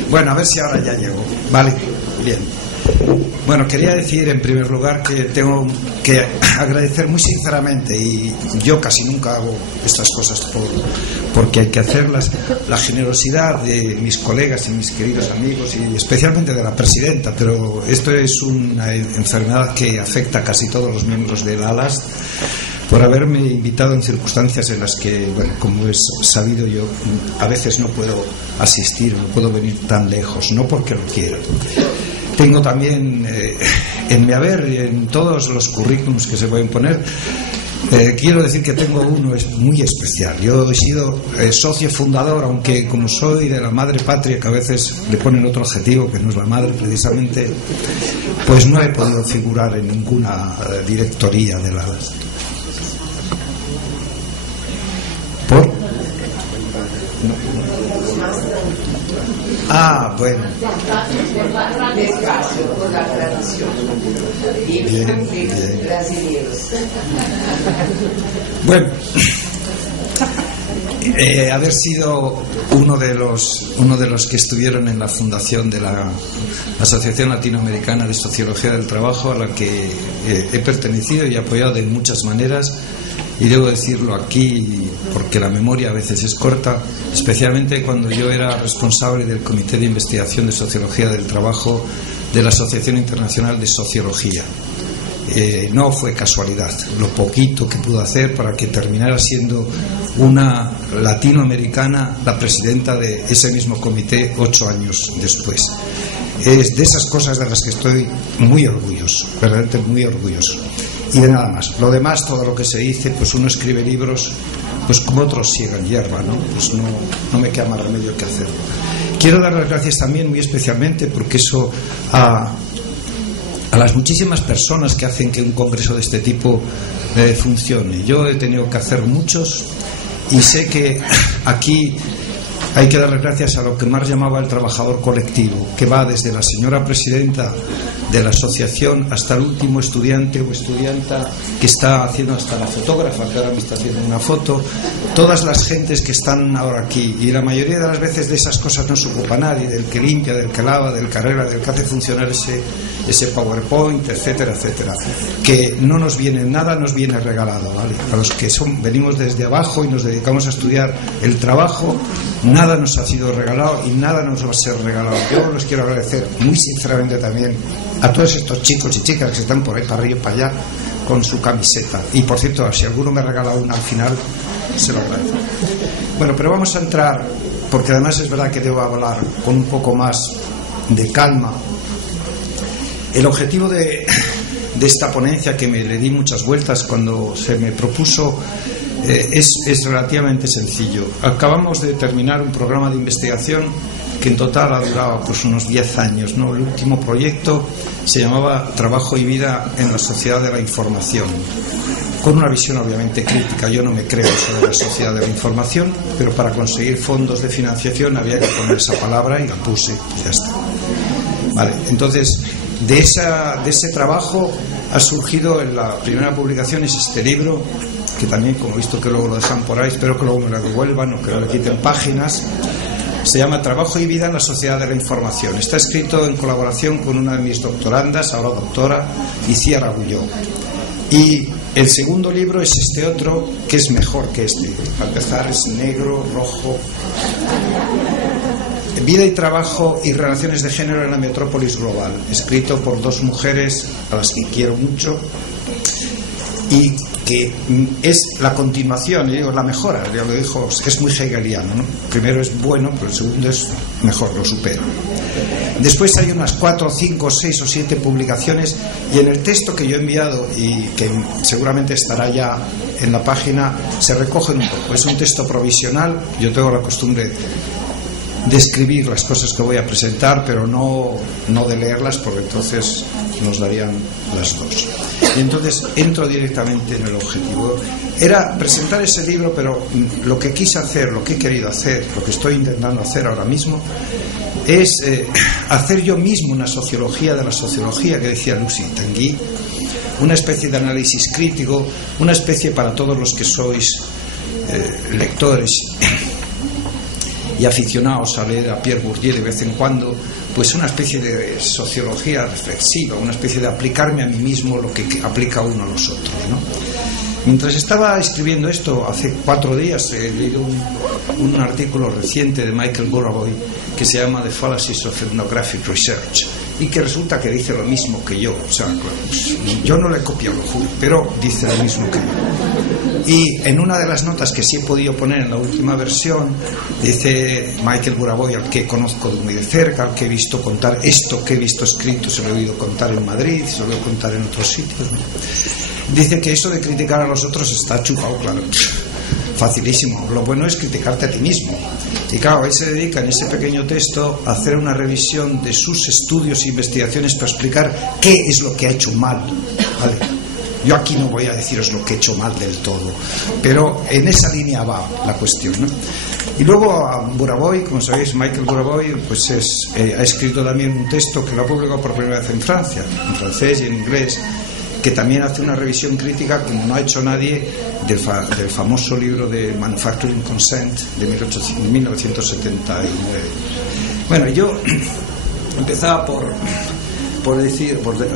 Bueno, a ver si ahora ya llego. Vale. Bien. Bueno, quería decir en primer lugar que tengo que agradecer muy sinceramente, y yo casi nunca hago estas cosas porque hay que hacerlas, la generosidad de mis colegas y mis queridos amigos, y especialmente de la presidenta, pero esto es una enfermedad que afecta a casi todos los miembros del ALAS, por haberme invitado en circunstancias en las que, bueno, como es sabido, yo a veces no puedo asistir, no puedo venir tan lejos, no porque lo quiera. Tengo también en mi haber, en todos los currículums que se pueden poner, quiero decir que tengo uno muy especial. Yo he sido socio fundador, aunque como soy de la madre patria, que a veces le ponen otro adjetivo que no es la madre precisamente, pues no he podido figurar en ninguna directoría de la... ¿Por? No. Ah, bueno. Despacio por la tradición. Bien. Brasileños. Bueno, haber sido uno de los que estuvieron en la fundación de la Asociación Latinoamericana de Sociología del Trabajo, a la que he pertenecido y apoyado de muchas maneras. Y debo decirlo aquí porque la memoria a veces es corta, especialmente cuando yo era responsable del Comité de Investigación de Sociología del Trabajo de la Asociación Internacional de Sociología. No fue casualidad lo poquito que pudo hacer para que terminara siendo una latinoamericana la presidenta de ese mismo comité 8 años después. Es de esas cosas de las que estoy muy orgulloso, verdaderamente muy orgulloso. Y de nada más. Lo demás, todo lo que se dice, pues uno escribe libros, pues como otros siegan hierba, ¿no? Pues no me queda más remedio que hacerlo. Quiero dar las gracias también muy especialmente, porque eso a las muchísimas personas que hacen que un congreso de este tipo funcione. Yo he tenido que hacer muchos y sé que aquí hay que dar las gracias a lo que Marx llamaba el trabajador colectivo, que va desde la señora presidenta de la asociación hasta el último estudiante o estudianta que está haciendo, hasta la fotógrafa que ahora me está haciendo una foto, todas las gentes que están ahora aquí, y la mayoría de las veces de esas cosas no se ocupa nadie, del que limpia, del que lava, del que arregla, del que hace funcionar ese PowerPoint, etcétera, etcétera, que no nos viene nada, nos viene regalado, ¿vale? A los que venimos desde abajo y nos dedicamos a estudiar el trabajo, nada nos ha sido regalado y nada nos va a ser regalado. Yo les quiero agradecer muy sinceramente también a todos estos chicos y chicas que están por ahí para arriba y para allá con su camiseta. Y por cierto, si alguno me regala una al final, se lo agradezco. Bueno, pero vamos a entrar, porque además es verdad que debo hablar con un poco más de calma. El objetivo de esta ponencia, que le di muchas vueltas cuando se me propuso, es relativamente sencillo. Acabamos de terminar un programa de investigación que en total ha durado pues unos 10 años, ¿no? El último proyecto se llamaba Trabajo y vida en la sociedad de la información, con una visión obviamente crítica. Yo no me creo sobre la sociedad de la información, pero para conseguir fondos de financiación había que poner esa palabra y la puse y ya está. Vale, entonces de ese trabajo ha surgido, en la primera publicación es este libro, que también, como he visto que luego lo dejan por ahí, espero que luego me lo devuelvan o que no le quiten páginas. Se llama Trabajo y vida en la sociedad de la información. Está escrito en colaboración con una de mis doctorandas, ahora doctora, Icía Ragulló. Y el segundo libro es este otro, que es mejor que este. Para empezar, es negro, rojo. Vida y trabajo y relaciones de género en la metrópolis global. Escrito por 2 mujeres a las que quiero mucho y que es la continuación, digo, la mejora, ya lo dijo, es muy hegeliano, ¿no? Primero es bueno, pero el segundo es mejor, lo supera. Después hay unas 4, 5, 6 o 7 publicaciones, y en el texto que yo he enviado y que seguramente estará ya en la página, se recogen un poco. Es un texto provisional. Yo tengo la costumbre de escribir las cosas que voy a presentar, pero no de leerlas, porque entonces nos darían las dos. Y entonces entro directamente en el objetivo. Era presentar ese libro, pero lo que quise hacer, lo que he querido hacer, lo que estoy intentando hacer ahora mismo, es hacer yo mismo una sociología de la sociología, que decía Lucy Tanguy, una especie de análisis crítico, una especie, para todos los que sois lectores y aficionados a leer a Pierre Bourdieu de vez en cuando, pues una especie de sociología reflexiva, una especie de aplicarme a mí mismo lo que aplica uno a los otros, ¿no? Mientras estaba escribiendo esto, hace 4 días he leído un artículo reciente de Michael Burawoy que se llama The Fallacies of Ethnographic Research, y que resulta que dice lo mismo que yo. O sea, pues, yo no le copio, lo juro, pero dice lo mismo que yo. Y en una de las notas que sí he podido poner en la última versión, dice Michael Burawoy, al que conozco muy de cerca, al que he visto contar esto que he visto escrito, se lo he oído contar en Madrid, se lo he oído contar en otros sitios, ¿no? Dice que eso de criticar a los otros está chupado, claro, facilísimo. Lo bueno es criticarte a ti mismo. Y claro, él se dedica en ese pequeño texto a hacer una revisión de sus estudios e investigaciones para explicar qué es lo que ha hecho mal, ¿vale? Yo aquí no voy a deciros lo que he hecho mal del todo, pero en esa línea va la cuestión, ¿no? Y luego a Burawoy, como sabéis, Michael Burawoy, pues ha escrito también un texto que lo ha publicado por primera vez en Francia, en francés y en inglés, que también hace una revisión crítica, como no ha hecho nadie, del famoso libro de Manufacturing Consent de 1979. Bueno, yo empezaba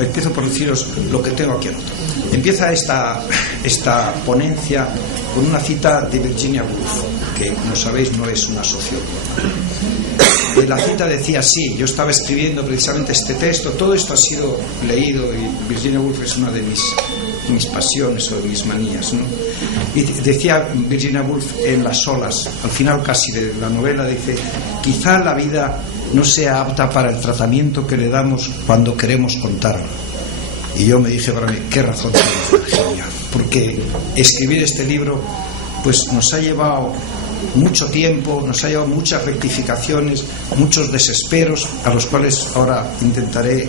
empiezo por deciros lo que tengo aquí anotado. Empieza esta ponencia con una cita de Virginia Woolf, que, como sabéis, no es una socióloga. La cita decía así: yo estaba escribiendo precisamente este texto, todo esto ha sido leído, y Virginia Woolf es una de mis pasiones o de mis manías, ¿no? Y decía Virginia Woolf en Las olas, al final casi de la novela, dice: quizá la vida no sea apta para el tratamiento que le damos cuando queremos contarlo. Y yo me dije para mí, qué razón tiene Virginia, porque escribir este libro pues nos ha llevado mucho tiempo, nos ha llevado muchas rectificaciones, muchos desesperos, a los cuales ahora intentaré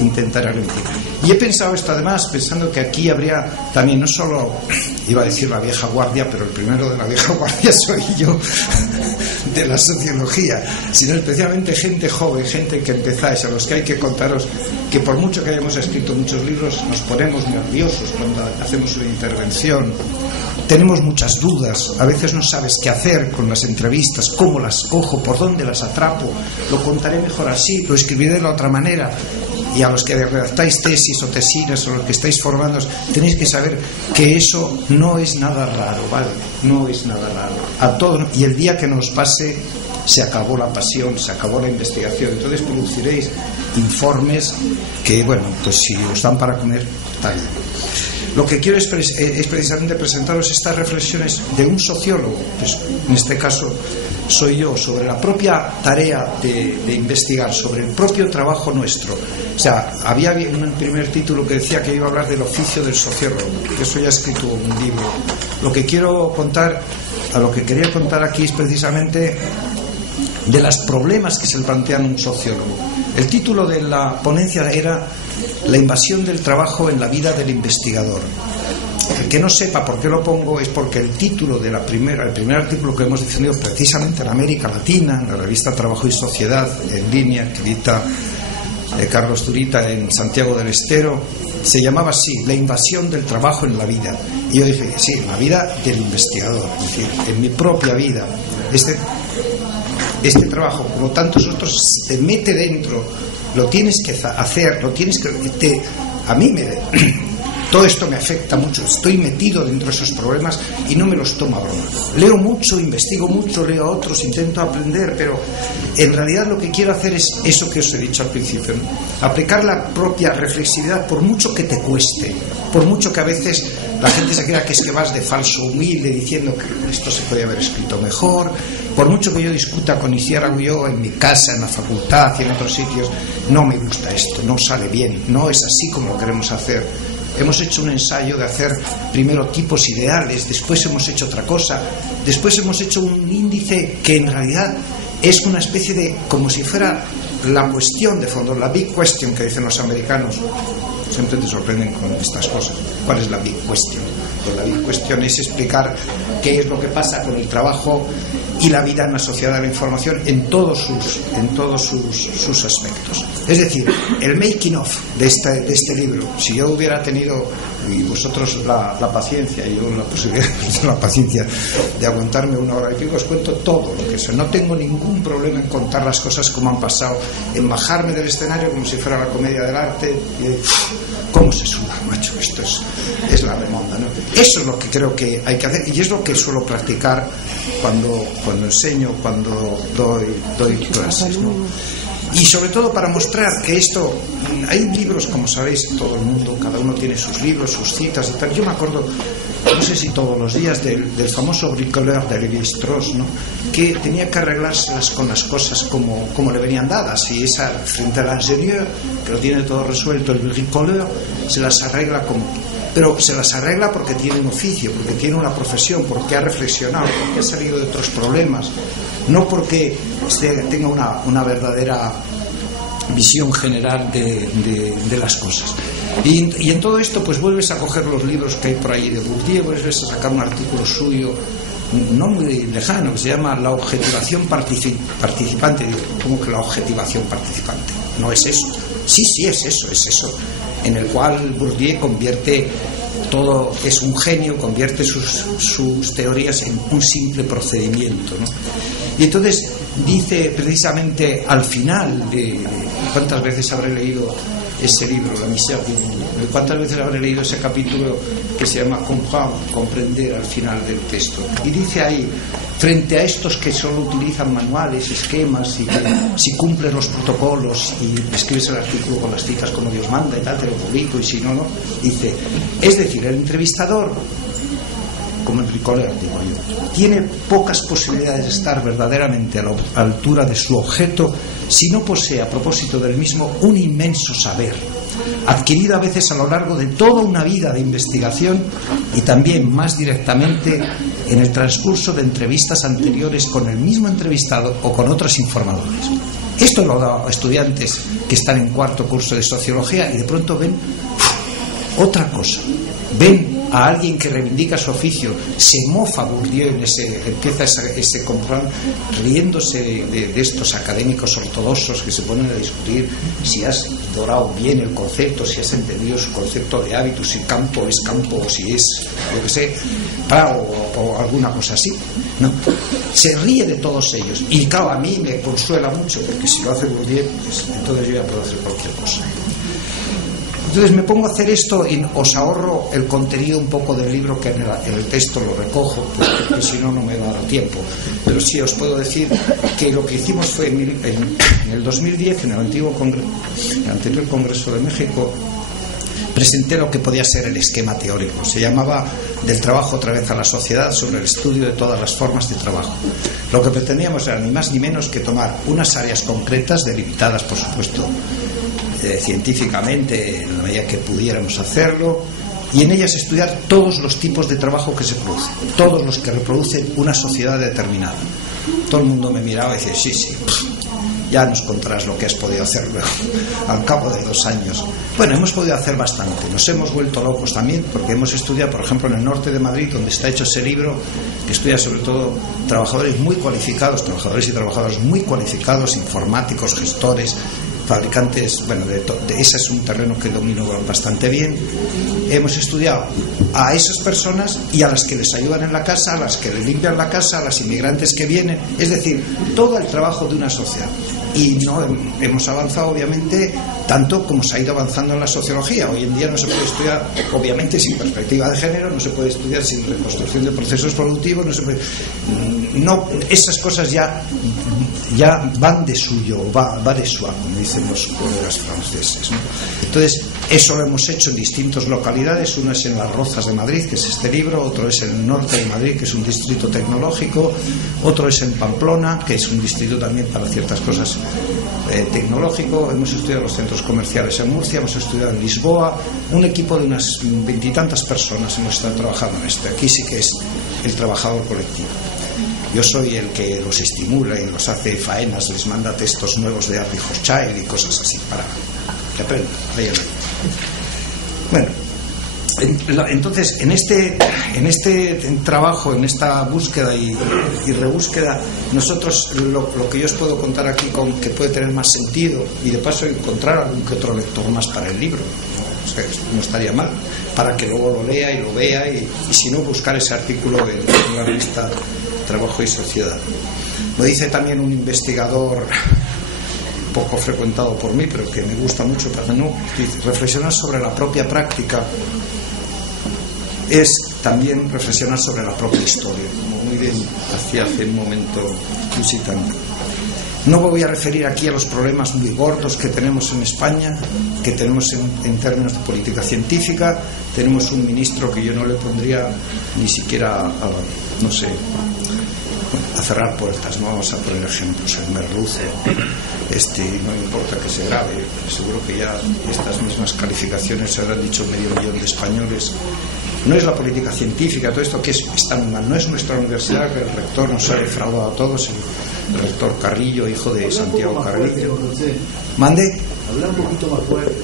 remitir. Y he pensado esto además, pensando que aquí habría también, no solo, iba a decir la vieja guardia, pero el primero de la vieja guardia soy yo, de la sociología, sino especialmente gente joven, gente que empezáis, a los que hay que contaros que por mucho que hayamos escrito muchos libros, nos ponemos nerviosos cuando hacemos una intervención. Tenemos muchas dudas, a veces no sabes qué hacer con las entrevistas, cómo las cojo, por dónde las atrapo, lo contaré mejor así, lo escribiré de la otra manera. Y a los que redactáis tesis o tesinas o los que estáis formándoos, tenéis que saber que eso no es nada raro, ¿vale? No es nada raro. A todo, y el día que nos pase, se acabó la pasión, se acabó la investigación. Entonces produciréis informes que, bueno, pues si os dan para comer, está bien. Lo que quiero es precisamente presentaros estas reflexiones de un sociólogo, pues en este caso soy yo, sobre la propia tarea de investigar, sobre el propio trabajo nuestro. O sea, había un primer título que decía que iba a hablar del oficio del sociólogo, que eso ya he escrito un libro. Lo que quería contar aquí es precisamente de los problemas que se le plantean a un sociólogo. El título de la ponencia era La invasión del trabajo en la vida del investigador. El que no sepa por qué lo pongo es porque el título de el primer artículo que hemos difundido precisamente en América Latina, en la revista Trabajo y Sociedad en línea, que edita Carlos Zurita en Santiago del Estero, se llamaba así: La invasión del trabajo en la vida. Y yo dije, sí, en la vida del investigador, es decir, en mi propia vida. Este trabajo, por lo tanto, te mete dentro, lo tienes que hacer, a mí todo esto me afecta mucho, estoy metido dentro de esos problemas y no me los tomo a broma. Leo mucho, investigo mucho, leo a otros, intento aprender, pero en realidad lo que quiero hacer es eso que os he dicho al principio, ¿no? Aplicar la propia reflexividad, por mucho que te cueste, por mucho que a veces la gente se crea que es que vas de falso humilde diciendo que esto se podía haber escrito mejor, por mucho que yo discuta con Isiar yo en mi casa, en la facultad y en otros sitios, no me gusta esto, no sale bien, no es así como lo queremos hacer. Hemos hecho un ensayo de hacer primero tipos ideales, después hemos hecho otra cosa, después hemos hecho un índice que en realidad es una especie de, como si fuera la cuestión de fondo, la big question que dicen los americanos. Siempre te sorprenden con estas cosas. ¿Cuál es la big question? Pues la big question es explicar qué es lo que pasa con el trabajo y la vida en la sociedad de la información en todos sus aspectos. Es decir, el making of de este libro, si yo hubiera tenido, y vosotros la paciencia, y yo la posibilidad, la paciencia de aguantarme 1 hora y pico, os cuento todo lo que sé. No tengo ningún problema en contar las cosas como han pasado, en bajarme del escenario como si fuera la comedia del arte y cómo se suda, macho, esto es la remonda, ¿no? Eso es lo que creo que hay que hacer, y es lo que suelo practicar cuando enseño, cuando doy clases, ¿no? Y sobre todo para mostrar que esto, hay libros, como sabéis, todo el mundo, cada uno tiene sus libros, sus citas y tal. Yo me acuerdo, no sé si todos los días, del famoso bricoleur de Lévi-Strauss, ¿no? Que tenía que arreglárselas con las cosas como le venían dadas, y esa, frente al ingenieur, que lo tiene todo resuelto, el bricoleur se las arregla pero se las arregla porque tiene un oficio, porque tiene una profesión, porque ha reflexionado, porque ha salido de otros problemas, no porque tenga una verdadera visión general de las cosas. Y en todo esto pues vuelves a coger los libros que hay por ahí de Bourdieu, vuelves a sacar un artículo suyo no muy lejano, que se llama La objetivación participante. Digo, ¿cómo que la objetivación participante? No es eso. Sí, es eso, en el cual Bourdieu convierte todo, es un genio, convierte sus teorías en un simple procedimiento, ¿no? Y entonces dice precisamente al final ¿cuántas veces habré leído ese libro, La misère du monde? ¿Cuántas veces habré leído ese capítulo que se llama comprender al final del texto? Y dice ahí, frente a estos que solo utilizan manuales, esquemas, y que si cumples los protocolos y escribes el artículo con las citas como Dios manda y tal, te lo publico, y si no, no. Dice, es decir, el entrevistador, como el bricoleur, digo yo, tiene pocas posibilidades de estar verdaderamente a la altura de su objeto si no posee a propósito del mismo un inmenso saber, adquirido a veces a lo largo de toda una vida de investigación y también más directamente en el transcurso de entrevistas anteriores con el mismo entrevistado o con otros informadores. Esto lo da a estudiantes que están en 4º curso de sociología y de pronto ven otra cosa, ven a alguien que reivindica su oficio, se mofa Bourdieu empieza ese control riéndose de estos académicos ortodoxos que se ponen a discutir si has dorado bien el concepto, si has entendido su concepto de hábitos, si campo es campo o si es, yo que sé, prado o alguna cosa así, ¿no? Se ríe de todos ellos, y claro, a mí me consuela mucho, porque si lo hace Bourdieu, pues entonces yo ya puedo hacer cualquier cosa. Entonces me pongo a hacer esto y os ahorro el contenido un poco del libro, que en el texto lo recojo, porque si no, no me va a dar tiempo. Pero sí os puedo decir que lo que hicimos fue en el 2010, en el anterior Congreso de México, presenté lo que podía ser el esquema teórico. Se llamaba Del trabajo otra vez a la sociedad, sobre el estudio de todas las formas de trabajo. Lo que pretendíamos era ni más ni menos que tomar unas áreas concretas, delimitadas por supuesto científicamente en la medida que pudiéramos hacerlo, y en ellas estudiar todos los tipos de trabajo que se producen, todos los que reproducen una sociedad determinada. Todo el mundo me miraba y decía, sí, ya nos contarás lo que has podido hacer luego, al cabo de 2 años. Bueno, hemos podido hacer bastante, nos hemos vuelto locos también, porque hemos estudiado, por ejemplo, en el norte de Madrid, donde está hecho ese libro, que estudia sobre todo trabajadores muy cualificados, trabajadores y trabajadoras muy cualificados, informáticos, gestores, fabricantes, bueno, ese es un terreno que domino bastante bien. Hemos estudiado a esas personas y a las que les ayudan en la casa, a las que les limpian la casa, a las inmigrantes que vienen, es decir, todo el trabajo de una sociedad. Y no hemos avanzado, obviamente, tanto como se ha ido avanzando en la sociología. Hoy en día no se puede estudiar, obviamente, sin perspectiva de género, no se puede estudiar sin reconstrucción de procesos productivos, no se puede, no, esas cosas ya van de suyo, va de soi, como dicen los colegas franceses, ¿no? Entonces, eso lo hemos hecho en distintas localidades. Uno es en Las Rozas de Madrid, que es este libro; otro es en el norte de Madrid, que es un distrito tecnológico; otro es en Pamplona, que es un distrito también para ciertas cosas tecnológico. Hemos estudiado los centros comerciales en Murcia, hemos estudiado en Lisboa. Un equipo de unas 20 y tantas personas hemos estado trabajando en esto. Aquí sí que es el trabajador colectivo. Yo soy el que los estimula y los hace faenas, les manda textos nuevos de Henry Hochschild y cosas así para que aprendan. Bueno, Entonces, en este trabajo, en esta búsqueda y rebúsqueda, nosotros lo que yo os puedo contar aquí que puede tener más sentido, y de paso encontrar algún que otro lector más para el libro, o sea, no estaría mal, para que luego lo lea y lo vea, y si no, buscar ese artículo en la revista Trabajo y Sociedad. Lo dice también un investigador poco frecuentado por mí, pero que me gusta mucho, reflexionar sobre la propia práctica es también reflexionar sobre la propia historia, como muy bien hacía hace un momento Lusitano. No me voy a referir aquí a los problemas muy gordos que tenemos en España, que tenemos en términos de política científica. Tenemos un ministro que yo no le pondría ni siquiera a cerrar puertas, no vamos a poner ejemplos, el merluzo, no importa que se grabe, seguro que ya estas mismas calificaciones se habrán dicho 500.000 de españoles. No es la política científica, todo esto que está muy mal, no es nuestra universidad, que el rector nos ha defraudado a todos, el rector Carrillo, hijo de Santiago Carrillo. ¿Mande? Habla un poquito más fuerte.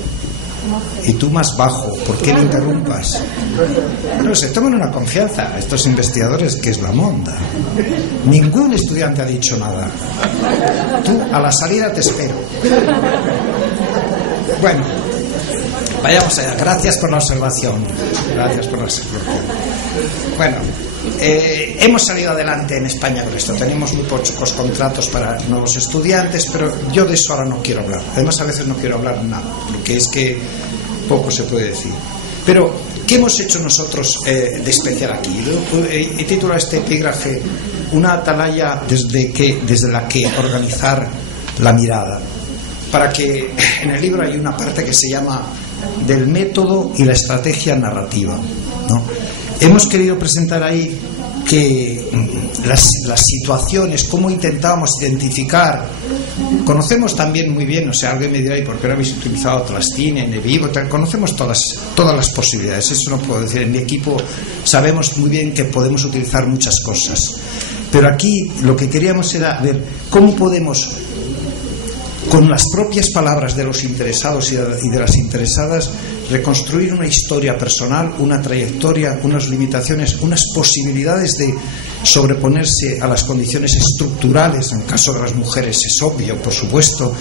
Y tú más bajo, ¿por qué le interrumpas? No, se toman una confianza estos investigadores que es la monda. Ningún estudiante ha dicho nada. Tú a la salida te espero. Bueno, vayamos allá. Gracias por la observación. Bueno, hemos salido adelante en España con esto. Tenemos muy pocos contratos para nuevos estudiantes, pero yo de eso ahora no quiero hablar. Además, a veces no quiero hablar nada, porque es que poco se puede decir. Pero, ¿qué hemos hecho nosotros de especial aquí? He titulado este epígrafe Una atalaya desde la que organizar la mirada. Para que en el libro hay una parte que se llama del método y la estrategia narrativa, ¿no? Hemos querido presentar ahí que las situaciones, cómo intentábamos identificar. Conocemos también muy bien, alguien me dirá, ¿y por qué no habéis utilizado Trastine, Nevivo? Conocemos todas las posibilidades, eso no puedo decir. En mi equipo sabemos muy bien que podemos utilizar muchas cosas. Pero aquí lo que queríamos era ver cómo podemos, con las propias palabras de los interesados y de las interesadas, reconstruir una historia personal, una trayectoria, unas limitaciones, unas posibilidades de sobreponerse a las condiciones estructurales. En el caso de las mujeres es obvio, por supuesto.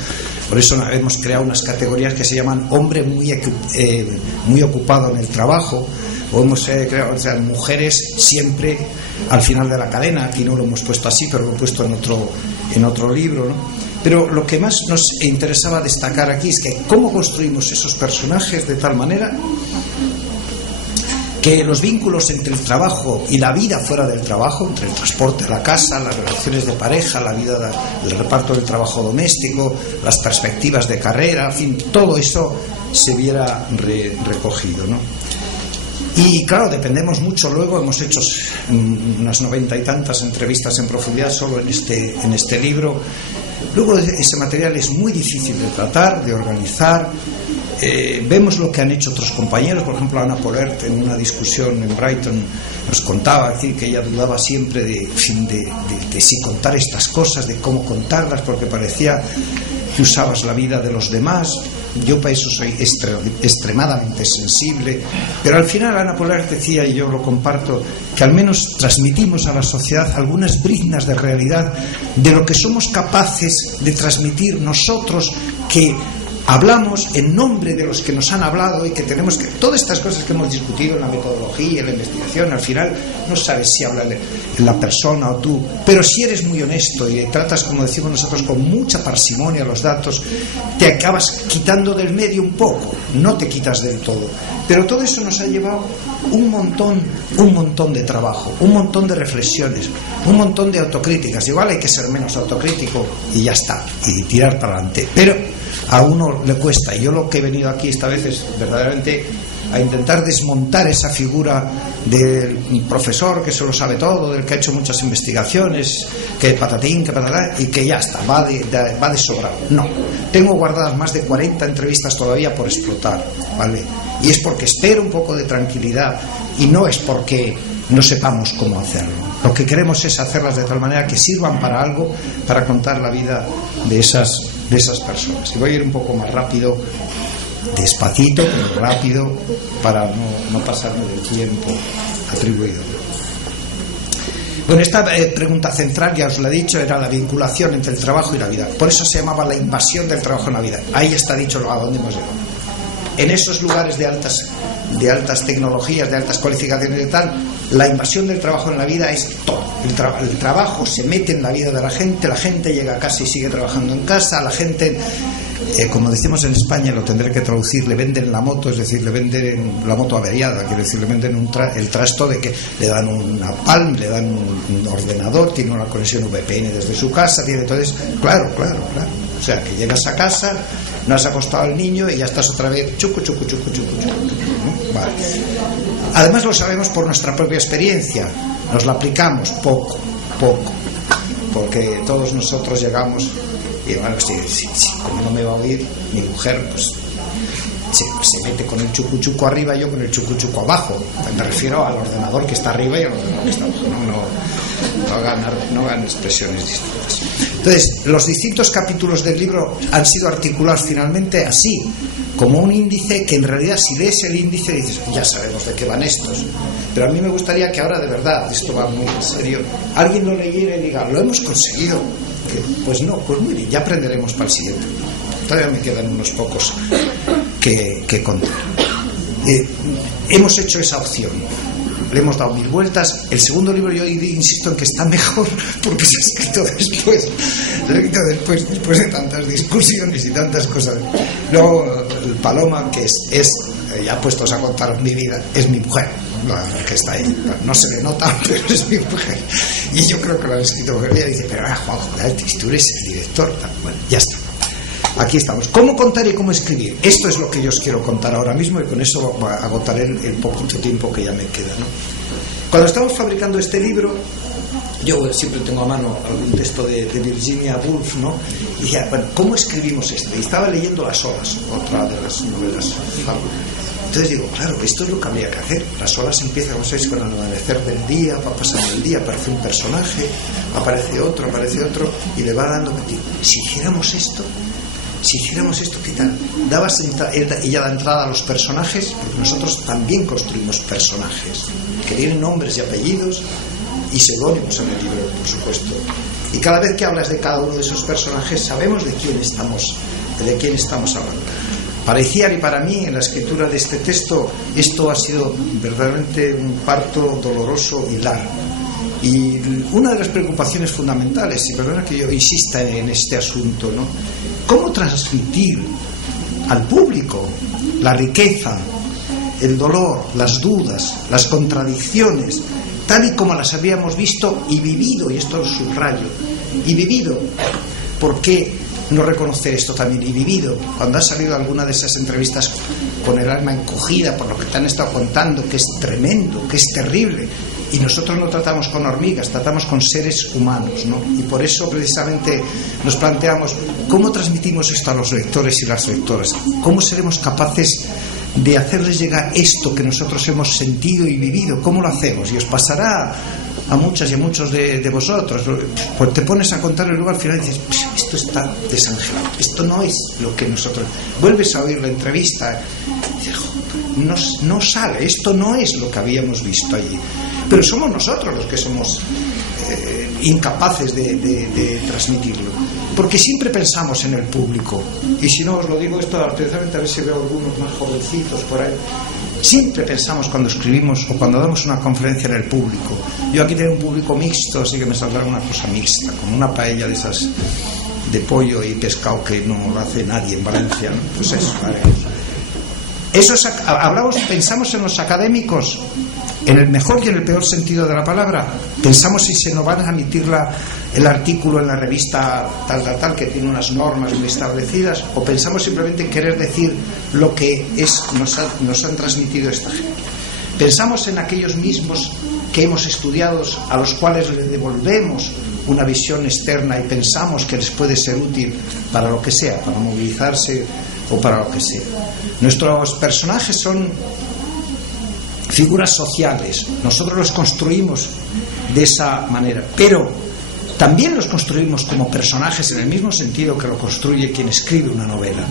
Por eso hemos creado unas categorías que se llaman hombre muy ocupado en el trabajo, o hemos creado mujeres siempre al final de la cadena. Aquí no lo hemos puesto así, pero lo he puesto en otro libro, ¿no? Pero lo que más nos interesaba destacar aquí es que cómo construimos esos personajes de tal manera que los vínculos entre el trabajo y la vida fuera del trabajo, entre el transporte a la casa, las relaciones de pareja, la vida, el reparto del trabajo doméstico, las perspectivas de carrera, en fin, todo eso se viera recogido, ¿no? Y claro, dependemos mucho. Luego hemos hecho unas 90 y tantas entrevistas en profundidad solo en este libro. Luego ese material es muy difícil de tratar, de organizar. Vemos lo que han hecho otros compañeros. Por ejemplo, Ana Polert, en una discusión en Brighton, nos contaba, que ella dudaba siempre de si contar estas cosas, de cómo contarlas, porque parecía que usabas la vida de los demás. Yo para eso soy extremadamente sensible, pero al final Ana Polert decía, y yo lo comparto, que al menos transmitimos a la sociedad algunas briznas de realidad de lo que somos capaces de transmitir nosotros, que hablamos en nombre de los que nos han hablado, y que tenemos que... Todas estas cosas que hemos discutido en la metodología, en la investigación, al final no sabes si habla la persona o tú, pero si eres muy honesto y tratas, como decimos nosotros, con mucha parsimonia los datos, te acabas quitando del medio un poco, no te quitas del todo. Pero todo eso nos ha llevado un montón de trabajo, un montón de reflexiones, un montón de autocríticas. Igual hay que ser menos autocrítico y ya está, y tirar para adelante. Pero a uno le cuesta, y yo lo que he venido aquí esta vez es verdaderamente a intentar desmontar esa figura del profesor que se lo sabe todo, del que ha hecho muchas investigaciones, que patatín, que patatá, y que ya está, va de sobrado. No, tengo guardadas más de 40 entrevistas todavía por explotar, ¿vale? Y es porque espero un poco de tranquilidad, y no es porque no sepamos cómo hacerlo. Lo que queremos es hacerlas de tal manera que sirvan para algo, para contar la vida de esas personas. Y voy a ir un poco más rápido despacito pero rápido para no pasarme del tiempo atribuido. Bueno, esta pregunta central, ya os la he dicho, era la vinculación entre el trabajo y la vida. Por eso se llamaba la invasión del trabajo en la vida. Ahí está dicho a dónde hemos llegado. En esos lugares de altas tecnologías, de altas cualificaciones y tal, la invasión del trabajo en la vida es todo. El trabajo se mete en la vida de la gente llega a casa y sigue trabajando en casa, la gente, como decimos en España, lo tendré que traducir, le venden la moto, es decir, le venden la moto averiada, quiero decir, le venden el trasto de que le dan una Palm, le dan un ordenador, tiene una conexión VPN desde su casa, tiene todo eso. Claro. O sea, que llegas a casa, no has acostado al niño y ya estás otra vez chucu. ¿No? Vale. Además lo sabemos por nuestra propia experiencia, nos la aplicamos poco, porque todos nosotros llegamos y bueno, como no me va a oír mi mujer, pues se mete con el chucu arriba y yo con el chucu abajo. Me refiero al ordenador que está arriba y al ordenador que está abajo. No hagan expresiones distintas. Entonces, los distintos capítulos del libro han sido articulados finalmente así, como un índice que en realidad, si lees el índice dices, ya sabemos de qué van estos. Pero a mí me gustaría que ahora, de verdad, esto va muy en serio, alguien lo leyera y diga, lo hemos conseguido. Pues no, pues muy bien, ya aprenderemos para el siguiente. Todavía me quedan unos pocos que contar. Hemos hecho esa opción, le hemos dado 1000 vueltas. El segundo libro yo insisto en que está mejor porque se ha escrito después de tantas discusiones y tantas cosas. Luego el Paloma, que es ya puestos a contar mi vida, es mi mujer, la que está ahí, no se le nota, pero es mi mujer, y yo creo que lo han escrito mujer. Ella dice, pero Juanjo, tú eres el director. Bueno, ya está. Aquí estamos. ¿Cómo contar y cómo escribir? Esto es lo que yo os quiero contar ahora mismo y con eso agotaré el poquito tiempo que ya me queda, ¿no? Cuando estamos fabricando este libro, yo siempre tengo a mano algún texto de Virginia Woolf, ¿no? Y decía, bueno, ¿cómo escribimos esto? Y estaba leyendo Las olas, otra de las novelas. Entonces digo, claro, esto es lo que habría que hacer. Las olas empiezan, como sabéis, con el amanecer del día, va pasando el día, aparece un personaje, aparece otro, y le va dando motivo. Si hiciéramos esto, ¿qué tal? Ella da entrada a los personajes, porque nosotros también construimos personajes que tienen nombres y apellidos y seudónimos en el libro, por supuesto. Y cada vez que hablas de cada uno de esos personajes, sabemos de quién estamos hablando. Para Iciar y para mí, en la escritura de este texto, esto ha sido verdaderamente un parto doloroso y largo. Y una de las preocupaciones fundamentales, y perdona que yo insista en este asunto, ¿no? ¿Cómo transmitir al público la riqueza, el dolor, las dudas, las contradicciones, tal y como las habíamos visto y vivido? Y esto lo subrayo, y vivido. ¿Por qué no reconocer esto también? Y vivido. Cuando ha salido alguna de esas entrevistas con el alma encogida por lo que te han estado contando, que es tremendo, que es terrible. Y nosotros no tratamos con hormigas, tratamos con seres humanos, ¿no? Y por eso precisamente nos planteamos cómo transmitimos esto a los lectores y las lectoras, cómo seremos capaces de hacerles llegar esto que nosotros hemos sentido y vivido, cómo lo hacemos. Y os pasará a muchas y a muchos de vosotros, pues te pones a contar el lugar al final y dices, esto está desangelado, esto no es lo que nosotros. Vuelves a oír la entrevista y dices, no sale, esto no es lo que habíamos visto allí. Pero somos nosotros los que somos incapaces de transmitirlo, porque siempre pensamos en el público. Y si no os lo digo esto, precisamente a ver si veo algunos más jovencitos por ahí, siempre pensamos cuando escribimos o cuando damos una conferencia en el público. Yo aquí tengo un público mixto, así que me saldrá una cosa mixta, como una paella de esas de pollo y pescado que no lo hace nadie en Valencia, ¿no? Pues eso, ¿vale? Pensamos en los académicos en el mejor y en el peor sentido de la palabra. Pensamos si se nos van a emitir el artículo en la revista tal, que tiene unas normas muy establecidas, o pensamos simplemente en querer decir lo que nos han transmitido esta gente. Pensamos en aquellos mismos que hemos estudiado, a los cuales les devolvemos una visión externa y pensamos que les puede ser útil para lo que sea, para movilizarse o para lo que sea. Nuestros personajes son figuras sociales, nosotros los construimos de esa manera, pero también los construimos como personajes en el mismo sentido que lo construye quien escribe una novela.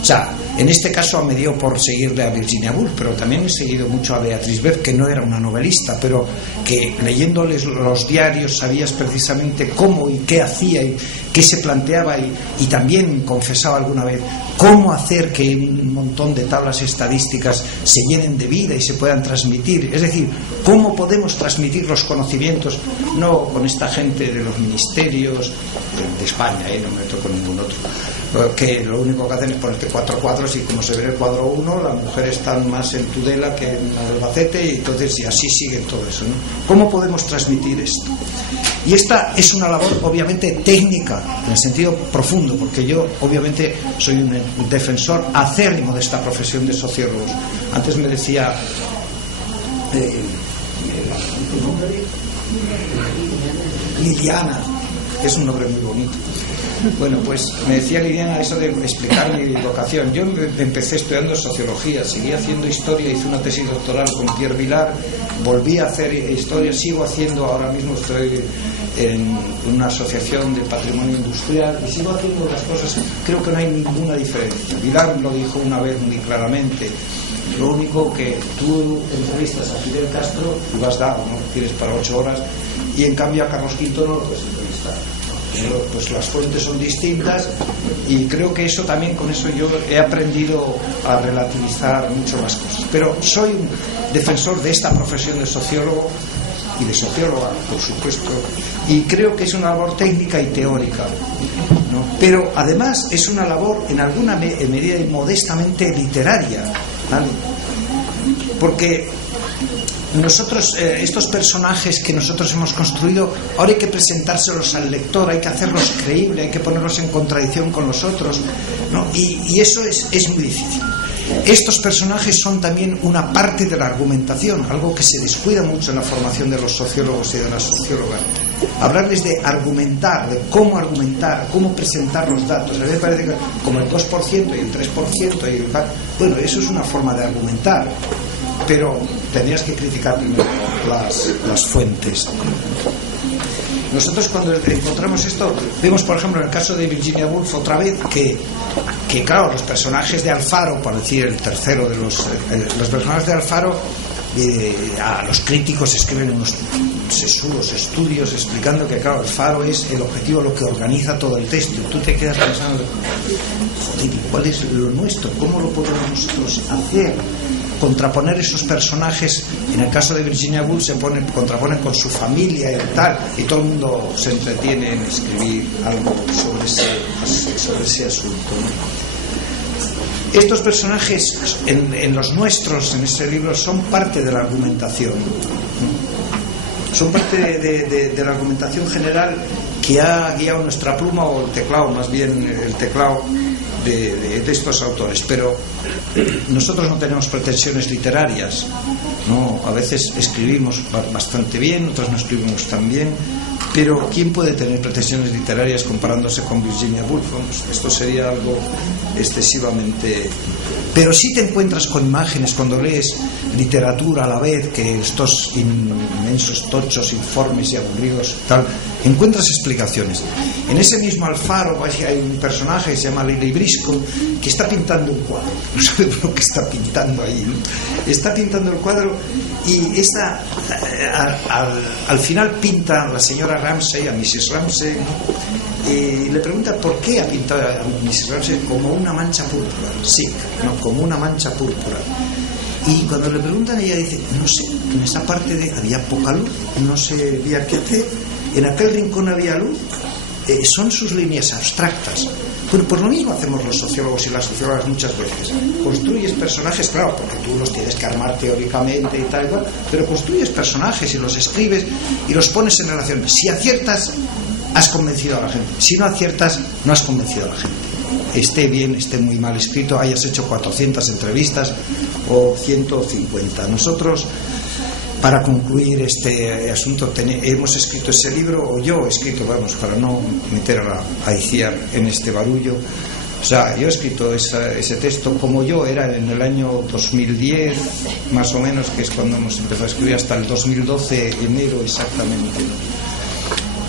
O sea, En este caso me dio por seguirle a Virginia Woolf, pero también he seguido mucho a Beatrice Beth, que no era una novelista, pero que leyéndoles los diarios sabías precisamente cómo y qué hacía y qué se planteaba, y también confesaba alguna vez cómo hacer que un montón de tablas estadísticas se llenen de vida y se puedan transmitir. Es decir, cómo podemos transmitir los conocimientos, no con esta gente de los ministerios de España, no me meto con ningún otro, que lo único que hacen es ponerte 4 cuadros y como se ve en el cuadro 1, las mujeres están más en Tudela que en Albacete, y entonces y así siguen todo eso, ¿no? ¿Cómo podemos transmitir esto? Y esta es una labor obviamente técnica, en el sentido profundo, porque yo obviamente soy un defensor acérrimo de esta profesión de sociólogos. Antes me decía Liliana, que es un nombre muy bonito. Bueno, pues me decía Liliana eso de explicar mi vocación. Yo empecé estudiando sociología, seguí haciendo historia, hice una tesis doctoral con Pierre Vilar, volví a hacer historia, sigo haciendo, ahora mismo estoy en una asociación de patrimonio industrial y sigo haciendo las cosas. Creo que no hay ninguna diferencia. Vilar lo dijo una vez muy claramente: lo único que tú entrevistas a Fidel Castro y vas dado, ¿no? Tienes para 8 horas, y en cambio a Carlos V no lo puedes entrevistar. Pues las fuentes son distintas, y creo que eso también, con eso yo he aprendido a relativizar mucho las cosas. Pero soy un defensor de esta profesión de sociólogo y de socióloga, por supuesto, y creo que es una labor técnica y teórica, ¿no? Pero además es una labor en alguna medida y modestamente literaria, ¿vale? Porque nosotros, estos personajes que nosotros hemos construido, ahora hay que presentárselos al lector, hay que hacerlos creíbles, hay que ponerlos en contradicción con los otros, ¿no? Y eso es muy difícil. Estos personajes son también una parte de la argumentación, algo que se descuida mucho en la formación de los sociólogos y de las sociólogas. Hablarles de argumentar, de cómo presentar los datos. A mí me parece que como el 2% y el 3% y el... Bueno, eso es una forma de argumentar, pero tendrías que criticar primero las fuentes. Nosotros cuando encontramos esto, vemos por ejemplo en el caso de Virginia Woolf otra vez que claro, los personajes de Alfaro, por decir el tercero de los personajes de Alfaro, a los críticos escriben unos sesudos estudios explicando que claro, Alfaro es el objetivo, lo que organiza todo el texto, y tú te quedas pensando, joder, ¿cuál es lo nuestro? ¿Cómo lo podemos nosotros hacer? Contraponer esos personajes. En el caso de Virginia Woolf se contraponen con su familia y tal, y todo el mundo se entretiene en escribir algo sobre ese asunto, ¿no? Estos personajes en los nuestros, en este libro, son parte de la argumentación, ¿no? Son parte de la argumentación general que ha guiado nuestra pluma, o el teclado, más bien el teclado de estos autores. Pero nosotros no tenemos pretensiones literarias, ¿no? A veces escribimos bastante bien, otras no escribimos tan bien, pero ¿quién puede tener pretensiones literarias comparándose con Virginia Woolf? Esto sería algo excesivamente... Pero sí te encuentras con imágenes cuando lees literatura a la vez que estos inmensos tochos, informes y aburridos tal, encuentras explicaciones. En ese mismo Alfaro hay un personaje que se llama Lily Briscoe que está pintando un cuadro, no sabemos lo que está pintando ahí, ¿no? Está pintando el cuadro y al final pinta a la señora Ramsay, a Mrs. Ramsay, ¿no? Y le pregunta por qué ha pintado a Mrs. Ramsay como una mancha púrpura, sí, no, como una mancha púrpura. Y cuando le preguntan, ella dice, no sé, en esa parte había poca luz, no sabía qué hacer, en aquel rincón había luz, son sus líneas abstractas. Bueno, pues lo mismo hacemos los sociólogos y las sociólogas muchas veces. Construyes personajes, claro, porque tú los tienes que armar teóricamente y tal y cual, pero construyes personajes y los escribes y los pones en relación. Si aciertas, has convencido a la gente. Si no aciertas, no has convencido a la gente. Esté bien, esté muy mal escrito, hayas hecho 400 entrevistas o 150. Nosotros, para concluir este asunto, hemos escrito ese libro, o yo he escrito, vamos, para no meter a Iciar en este barullo. O sea, yo he escrito ese texto como yo era en el año 2010, más o menos, que es cuando hemos empezado a escribir, hasta el 2012, enero exactamente, ¿no?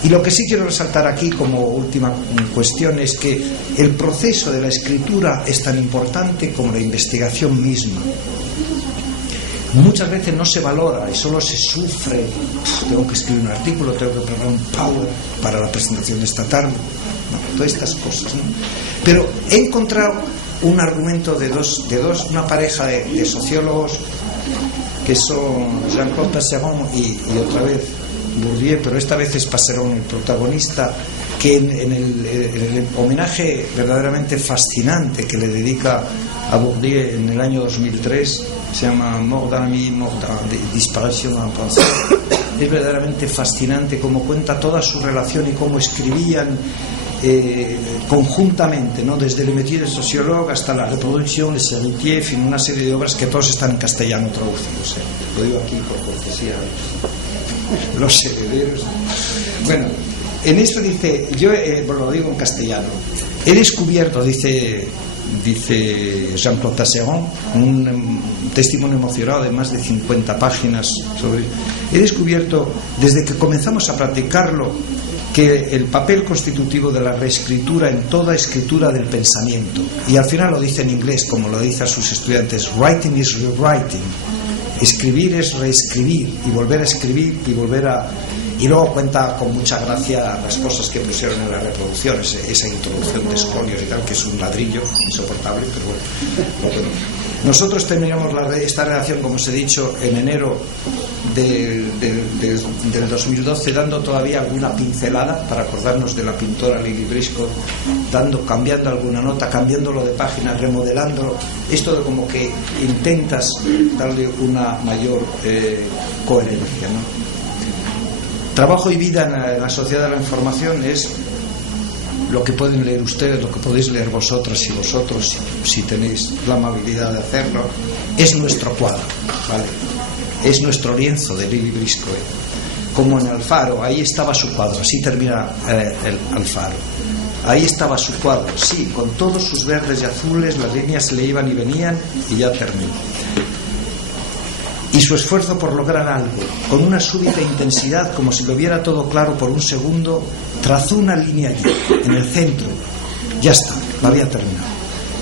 Y lo que sí quiero resaltar aquí como última cuestión es que el proceso de la escritura es tan importante como la investigación misma. Muchas veces no se valora y solo se sufre. Tengo que escribir un artículo, tengo que preparar un power para la presentación de esta tarde, no, todas estas cosas, ¿no? Pero he encontrado un argumento de una pareja de sociólogos que son Jean-Claude Passeron y otra vez Bourdieu, pero esta vez es Passeron el protagonista, que en el homenaje verdaderamente fascinante que le dedica a Bourdieu en el año 2003, se llama Mort d'un ami, disparition d'un penseur. Es verdaderamente fascinante cómo cuenta toda su relación y cómo escribían conjuntamente, ¿no? Desde Le métier de sociologue hasta La reproducción, Les héritiers, en fin, una serie de obras que todos están en castellano traducidos. Lo digo aquí por cortesía a los herederos. Bueno, en esto dice, yo lo digo en castellano, he descubierto, dice Jean-Claude Passeron, un testimonio emocionado de más de 50 páginas sobre. He descubierto, desde que comenzamos a practicarlo, que el papel constitutivo de la reescritura en toda escritura del pensamiento, y al final lo dice en inglés, como lo dice a sus estudiantes, writing is rewriting, escribir es reescribir y volver a escribir y volver a. Y luego cuenta con mucha gracia las cosas que pusieron en la reproducción, esa introducción de escolios y tal, que es un ladrillo insoportable, pero bueno. Nosotros terminamos esta redacción, como os he dicho, en enero del 2012, dando todavía alguna pincelada para acordarnos de la pintora Lili Briscoe, cambiando alguna nota, cambiándolo de página, remodelándolo. Esto de como que intentas darle una mayor coherencia, ¿no? Trabajo y vida en la sociedad de la información es lo que pueden leer ustedes, lo que podéis leer vosotras y vosotros, si tenéis la amabilidad de hacerlo. Es nuestro cuadro, ¿vale? Es nuestro lienzo de Lili Briscoe. Como en Alfaro, ahí estaba su cuadro, así termina el Alfaro. Ahí estaba su cuadro, sí, con todos sus verdes y azules, las líneas se le iban y venían y ya terminó. Y su esfuerzo por lograr algo, con una súbita intensidad, como si lo viera todo claro por un segundo, trazó una línea allí, en el centro. Ya está, lo había terminado.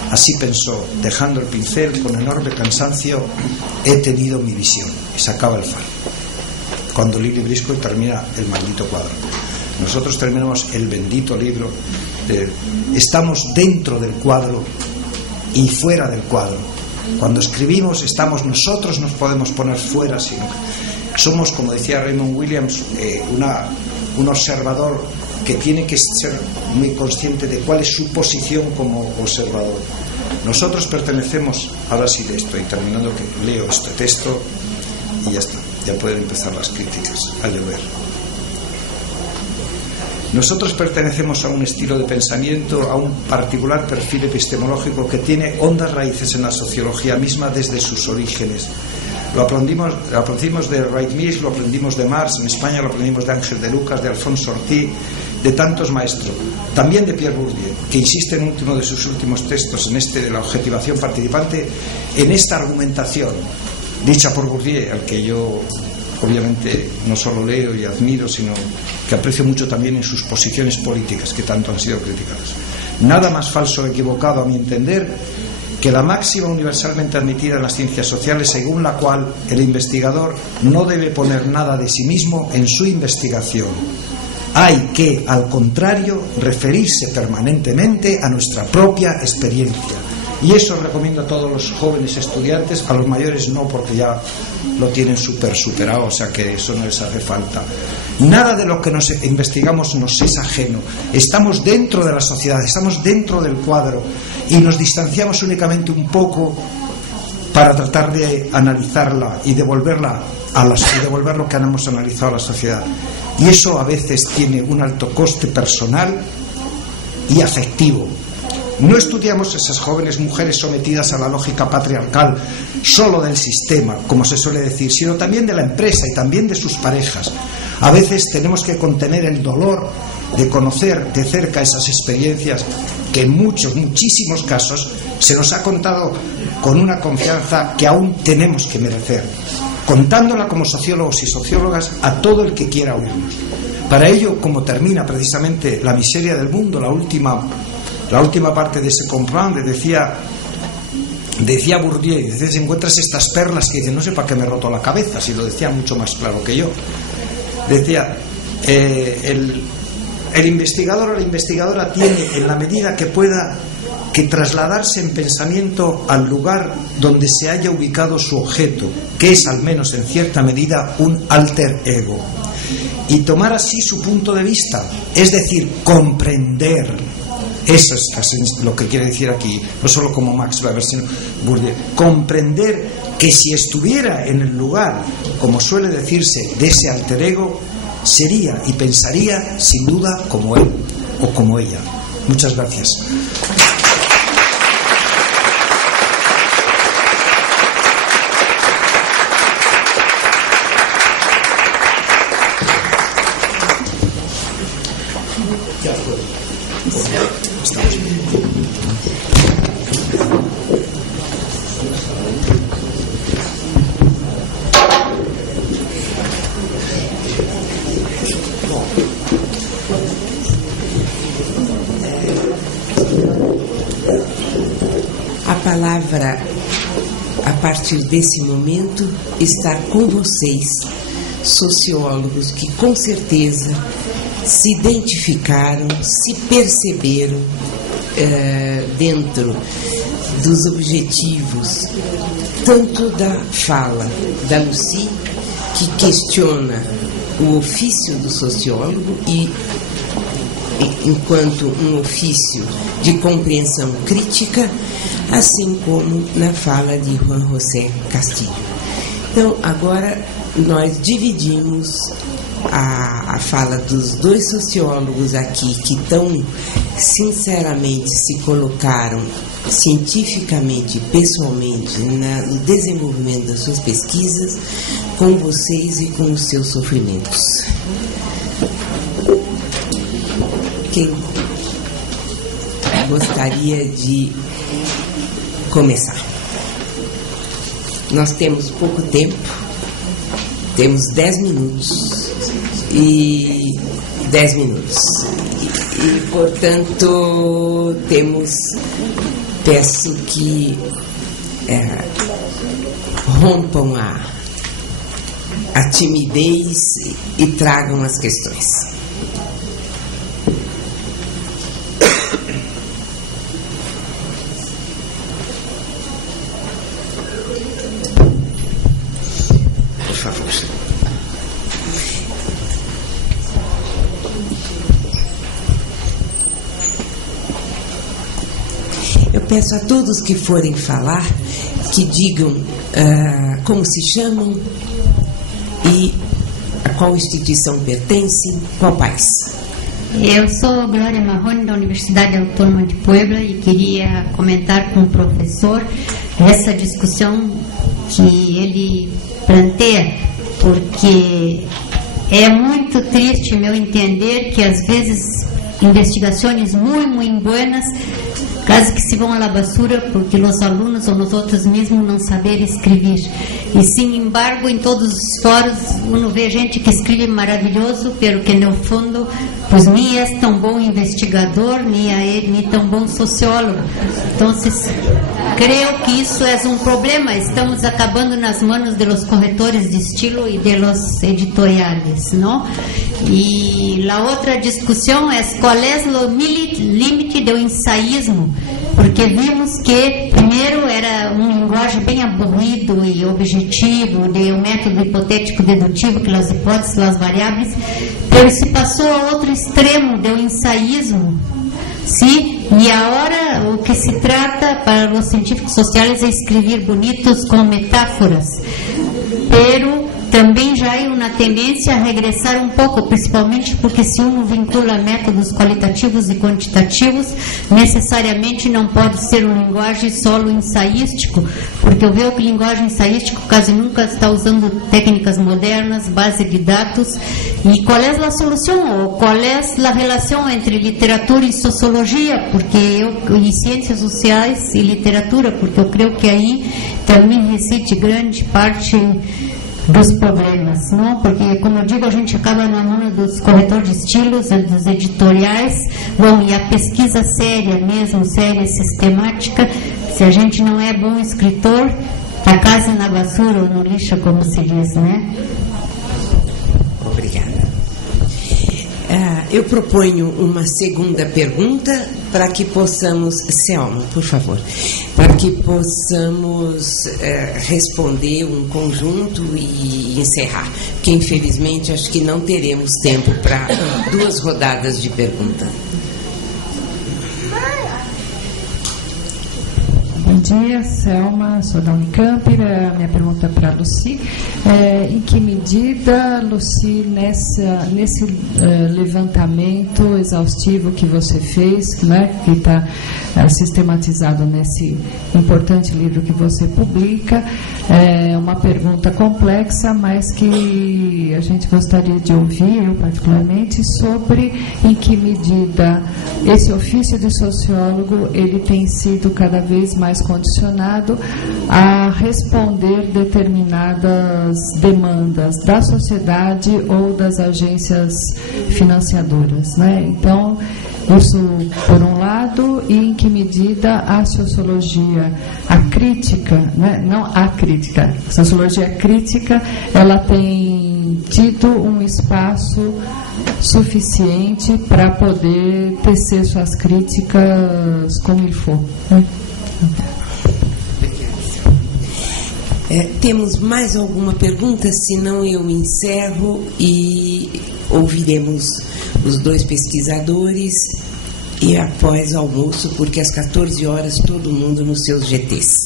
Así pensó, dejando el pincel con enorme cansancio, he tenido mi visión. Y se acaba el faro. Cuando Lili Briscoe termina el maldito cuadro. Nosotros terminamos el bendito libro. Estamos dentro del cuadro y fuera del cuadro. Cuando escribimos estamos, nosotros nos podemos poner fuera, sino somos, como decía Raymond Williams, un observador que tiene que ser muy consciente de cuál es su posición como observador. Nosotros pertenecemos, ahora sí de esto, y terminando que leo este texto y ya está, ya pueden empezar las críticas a llover. Nosotros pertenecemos a un estilo de pensamiento, a un particular perfil epistemológico que tiene hondas raíces en la sociología misma desde sus orígenes. Lo aprendimos de Wright Mills, lo aprendimos de Marx, en España lo aprendimos de Ángel de Lucas, de Alfonso Ortiz, de tantos maestros, también de Pierre Bourdieu, que insiste en uno de sus últimos textos, en este de la objetivación participante, en esta argumentación dicha por Bourdieu, al que yo obviamente no solo leo y admiro, sino que aprecio mucho también en sus posiciones políticas, que tanto han sido criticadas. Nada más falso o equivocado, a mi entender, que la máxima universalmente admitida en las ciencias sociales, según la cual el investigador no debe poner nada de sí mismo en su investigación. Hay que, al contrario, referirse permanentemente a nuestra propia experiencia. Y eso recomiendo a todos los jóvenes estudiantes, a los mayores no, porque ya lo tienen superado, o sea que eso no les hace falta. Nada de lo que nos investigamos nos es ajeno. Estamos dentro de la sociedad, estamos dentro del cuadro y nos distanciamos únicamente un poco para tratar de analizarla y devolver lo que hemos analizado a la sociedad. Y eso a veces tiene un alto coste personal y afectivo. No estudiamos esas jóvenes mujeres sometidas a la lógica patriarcal solo del sistema, como se suele decir, sino también de la empresa y también de sus parejas. A veces tenemos que contener el dolor de conocer de cerca esas experiencias que en muchísimos casos se nos ha contado con una confianza que aún tenemos que merecer, contándola como sociólogos y sociólogas a todo el que quiera oírnos. para ello, como termina precisamente La miseria del mundo, la última parte de ese comprendre, decía Bourdieu, dice, si encuentras estas perlas que dicen, no sé para qué me he roto la cabeza, si lo decía mucho más claro que yo, decía, el investigador o la investigadora tiene, en la medida que pueda, que trasladarse en pensamiento al lugar donde se haya ubicado su objeto, que es al menos en cierta medida un alter ego, y tomar así su punto de vista, es decir, comprender. Eso es lo que quiere decir aquí, no solo como Max Weber, sino Bourdieu, comprender que si estuviera en el lugar, como suele decirse, de ese alter ego, sería y pensaría sin duda como él o como ella. Muchas gracias. A palavra, a partir desse momento, está com vocês, sociólogos que com certeza se identificaram, se perceberam dentro dos objetivos, tanto da fala da Lucy, que questiona o ofício do sociólogo e enquanto um ofício de compreensão crítica, assim como na fala de Juan José Castillo. Então, agora nós dividimos a fala dos dois sociólogos aqui que tão sinceramente se colocaram cientificamente, pessoalmente, no desenvolvimento das suas pesquisas, com vocês e com os seus sofrimentos. Quem gostaria de começar? Nós temos pouco tempo, temos 10 minutos e 10 minutos. E portanto, peço que rompam a timidez e tragam as questões. Peço a todos que forem falar que digam como se chamam e a qual instituição pertencem, qual país. Eu sou Glória Marrone, da Universidade Autônoma de Puebla, e queria comentar com o professor essa discussão que ele planteia, porque é muito triste, meu entender, que às vezes investigações muito buenas quase que se vão à basura porque os alunos ou nós outros mesmos não saber escrever. E, sin embargo, em todos os fóruns, uno vê gente que escreve maravilhoso, pero que, no fundo, pues nem é tão bom investigador, nem tão bom sociólogo. Então, creio que isso é um problema. Estamos acabando nas mãos de los corretores de estilo e de los editoriales, não? E a outra discussão é qual é o limite do ensaísmo, porque vimos que primeiro era linguagem bem aburrido e objetivo, de um método hipotético dedutivo, que as hipóteses, as variáveis, mas se passou a outro extremo do ensaísmo, sim? E agora o que se trata para os científicos sociais é escrever bonitos com metáforas, pero também já há uma tendência a regressar um pouco, principalmente porque se uno vincula métodos qualitativos e quantitativos, necessariamente não pode ser uma linguagem solo ensaístico, porque eu vejo que linguagem ensaística quase nunca está usando técnicas modernas, base de dados. E qual é a solução? Ou qual é a relação entre literatura e sociologia? E ciências sociais e literatura, porque eu creio que aí também reside grande parte dos problemas, não? Porque, como eu digo, a gente acaba na mão dos corretores de estilos, dos editoriais, bom, e a pesquisa séria mesmo, séria, sistemática, se a gente não é bom escritor, tá quase na basura ou no lixo, como se diz, né? Obrigada. Eu proponho uma segunda pergunta para que possamos, Selma, por favor, para que possamos responder um conjunto e encerrar, porque infelizmente acho que não teremos tempo para 2 rodadas de pergunta. Bom dia, Selma, sou da Unicamp. Minha pergunta é para a Lucy. Em que medida, Lucy, nesse levantamento exaustivo que você fez, né, que está sistematizado nesse importante livro que você publica, é uma pergunta complexa, mas que a gente gostaria de ouvir, eu particularmente, sobre em que medida esse ofício de sociólogo ele tem sido cada vez mais condicionado a responder determinadas demandas da sociedade ou das agências financiadoras, né? Então, isso por um lado, e em que medida a sociologia, a crítica, né? Não a crítica, a sociologia crítica, ela tem tido um espaço suficiente para poder tecer suas críticas como ele for, né? Temos mais alguma pergunta? Senão eu encerro e ouviremos os 2 pesquisadores e após o almoço, porque às 14 horas todo mundo nos seus GTs.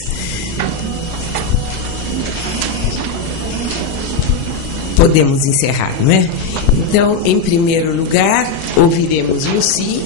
Podemos encerrar, não é? Então, em primeiro lugar, ouviremos Lucy.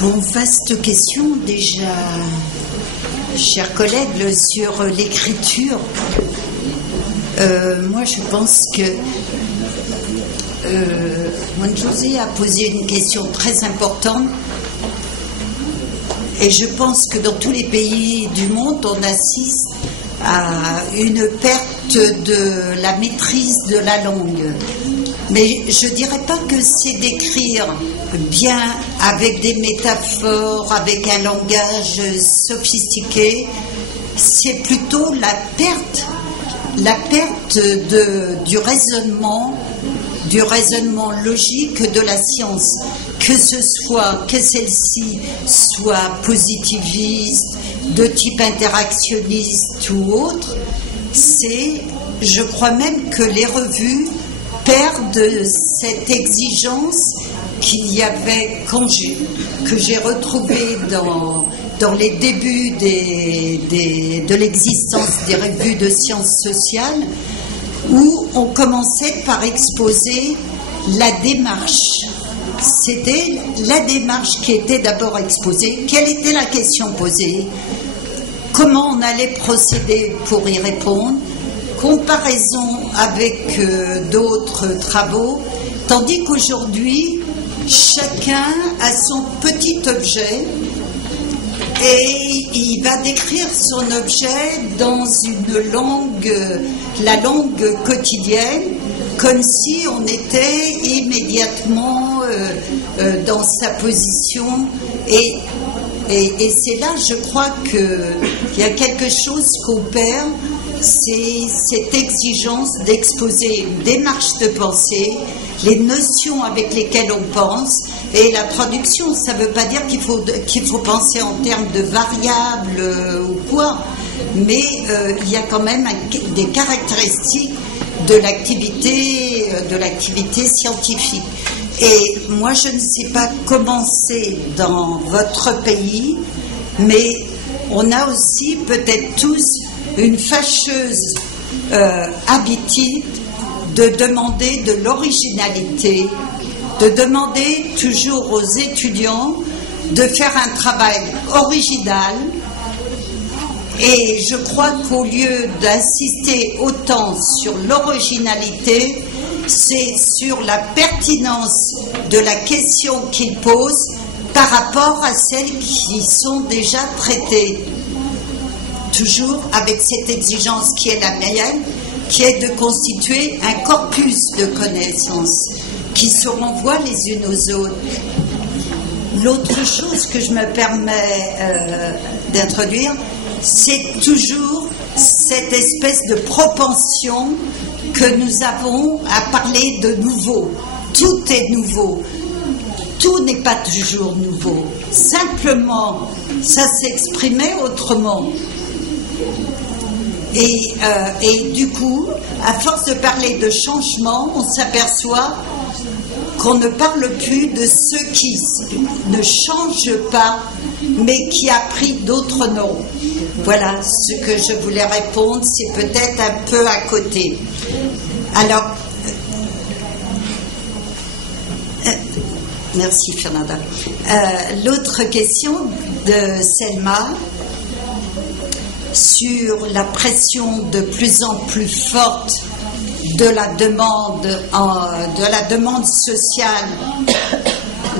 Bon, vaste question déjà, chers collègues, sur l'écriture. Moi, je pense que Juan-José a posé une question très importante. Et je pense que dans tous les pays du monde, on assiste à une perte de la maîtrise de la langue. Mais je ne dirais pas que c'est d'écrire bien avec des métaphores, avec un langage sophistiqué. C'est plutôt la perte du raisonnement logique de la science. Que celle-ci soit positiviste, de type interactionniste ou autre, je crois même que les revues perdent cette exigence qu'il y avait que j'ai retrouvée dans les débuts de l'existence des revues de sciences sociales, où on commençait par exposer la démarche. C'était la démarche qui était d'abord exposée. Quelle était la question posée? Comment on allait procéder pour y répondre? Comparaison avec d'autres travaux, tandis qu'aujourd'hui, chacun a son petit objet et il va décrire son objet dans une langue, la langue quotidienne, comme si on était immédiatement dans sa position. Et c'est là, je crois, qu'il y a quelque chose qu'on perd, c'est cette exigence d'exposer une démarche de pensée, les notions avec lesquelles on pense, et la production. Ça ne veut pas dire qu'il faut penser en termes de variables ou quoi, mais il y a quand même des caractéristiques de l'activité scientifique. Et moi, je ne sais pas comment c'est dans votre pays, mais on a aussi peut-être tous une fâcheuse habitude de demander de l'originalité, de demander toujours aux étudiants de faire un travail original. Et je crois qu'au lieu d'insister autant sur l'originalité, c'est sur la pertinence de la question qu'ils posent par rapport à celles qui sont déjà traitées. Toujours avec cette exigence qui est la mienne, qui est de constituer un corpus de connaissances qui se renvoient les unes aux autres. L'autre chose que je me permets d'introduire, c'est toujours cette espèce de propension que nous avons à parler de nouveau. Tout est nouveau. Tout n'est pas toujours nouveau. Simplement, ça s'exprimait autrement. Et du coup, à force de parler de changement, on s'aperçoit qu'on ne parle plus de ce qui ne change pas, mais qui a pris d'autres noms. Voilà ce que je voulais répondre, c'est peut-être un peu à côté. Alors, merci Fernanda. L'autre question de Selma sur la pression de plus en plus forte de la demande sociale.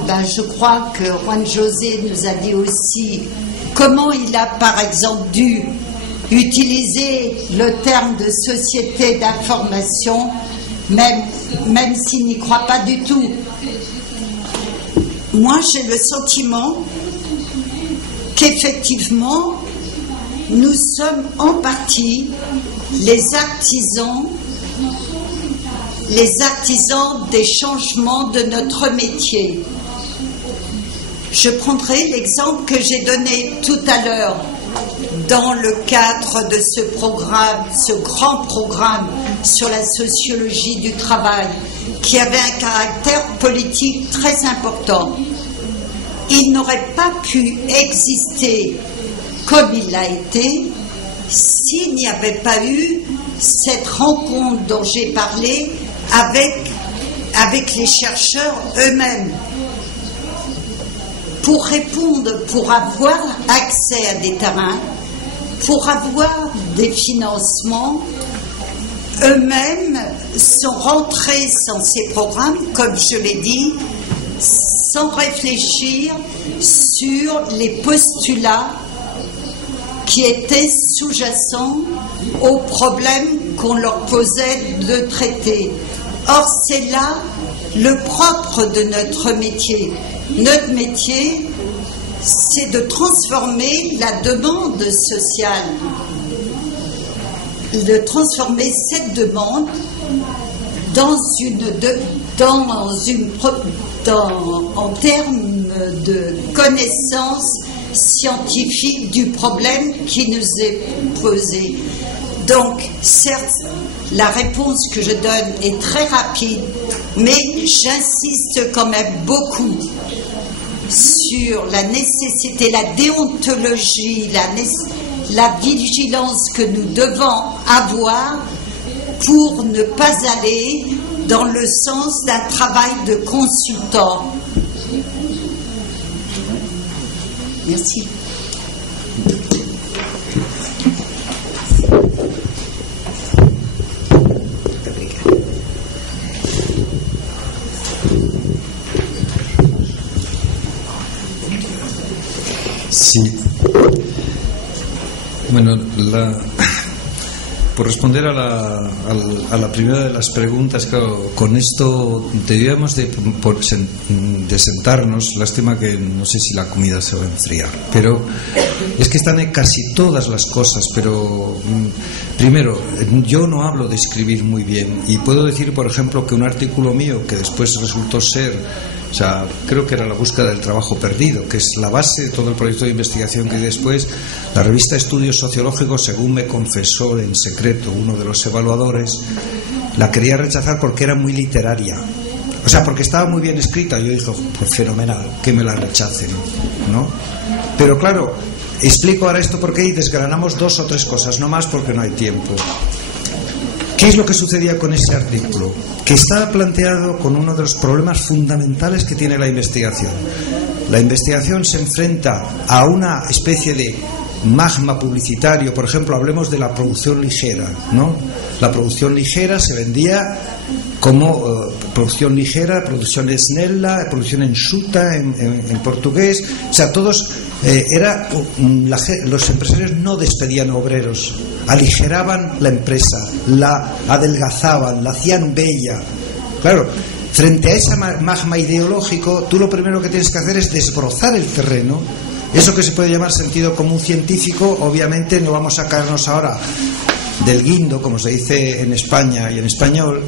Ben, je crois que Juan José nous a dit aussi comment il a par exemple dû utiliser le terme de société d'information, même s'il n'y croit pas du tout. Moi, j'ai le sentiment qu'effectivement, nous sommes en partie les artisans des changements de notre métier. Je prendrai l'exemple que j'ai donné tout à l'heure dans le cadre de ce programme, ce grand programme sur la sociologie du travail, qui avait un caractère politique très important. Il n'aurait pas pu exister comme il l'a été s'il n'y avait pas eu cette rencontre dont j'ai parlé avec les chercheurs eux-mêmes, pour répondre, pour avoir accès à des terrains, pour avoir des financements. Eux-mêmes sont rentrés dans ces programmes, comme je l'ai dit, sans réfléchir sur les postulats qui étaient sous-jacents aux problèmes qu'on leur posait de traiter. Or, c'est là le propre de notre métier. Notre métier, c'est de transformer la demande sociale, de transformer cette demande en termes de connaissances scientifiques du problème qui nous est posé. Donc, certes, la réponse que je donne est très rapide, mais j'insiste quand même beaucoup sur la nécessité, la déontologie, la vigilance que nous devons avoir pour ne pas aller dans le sens d'un travail de consultant. Merci. Sí. Bueno, por responder a la primera de las preguntas, claro, con esto debíamos de sentarnos. Lástima que no sé si la comida se va a enfriar, pero es que están en casi todas las cosas. Pero primero, yo no hablo de escribir muy bien, y puedo decir, por ejemplo, que un artículo mío que después resultó ser, o sea, creo que era la búsqueda del trabajo perdido, que es la base de todo el proyecto de investigación que después la revista Estudios Sociológicos, según me confesó en secreto uno de los evaluadores, la quería rechazar porque era muy literaria. O sea, porque estaba muy bien escrita. Yo dije, pues fenomenal, que me la rechacen, ¿no? Pero claro, explico ahora esto porque ahí desgranamos 2 o 3 cosas, no más porque no hay tiempo. ¿Qué es lo que sucedía con ese artículo? Que estaba planteado con uno de los problemas fundamentales que tiene la investigación. La investigación se enfrenta a una especie de magma publicitario. Por ejemplo, hablemos de la producción ligera, ¿no? La producción ligera se vendía como producción ligera, producción snella, producción enxuta en portugués. O sea, todos los empresarios no despedían obreros, aligeraban la empresa, la adelgazaban, la hacían bella. Claro, frente a ese magma ideológico, tú lo primero que tienes que hacer es desbrozar el terreno. Eso que se puede llamar sentido común científico, obviamente no vamos a caernos ahora del guindo, como se dice en España y en español,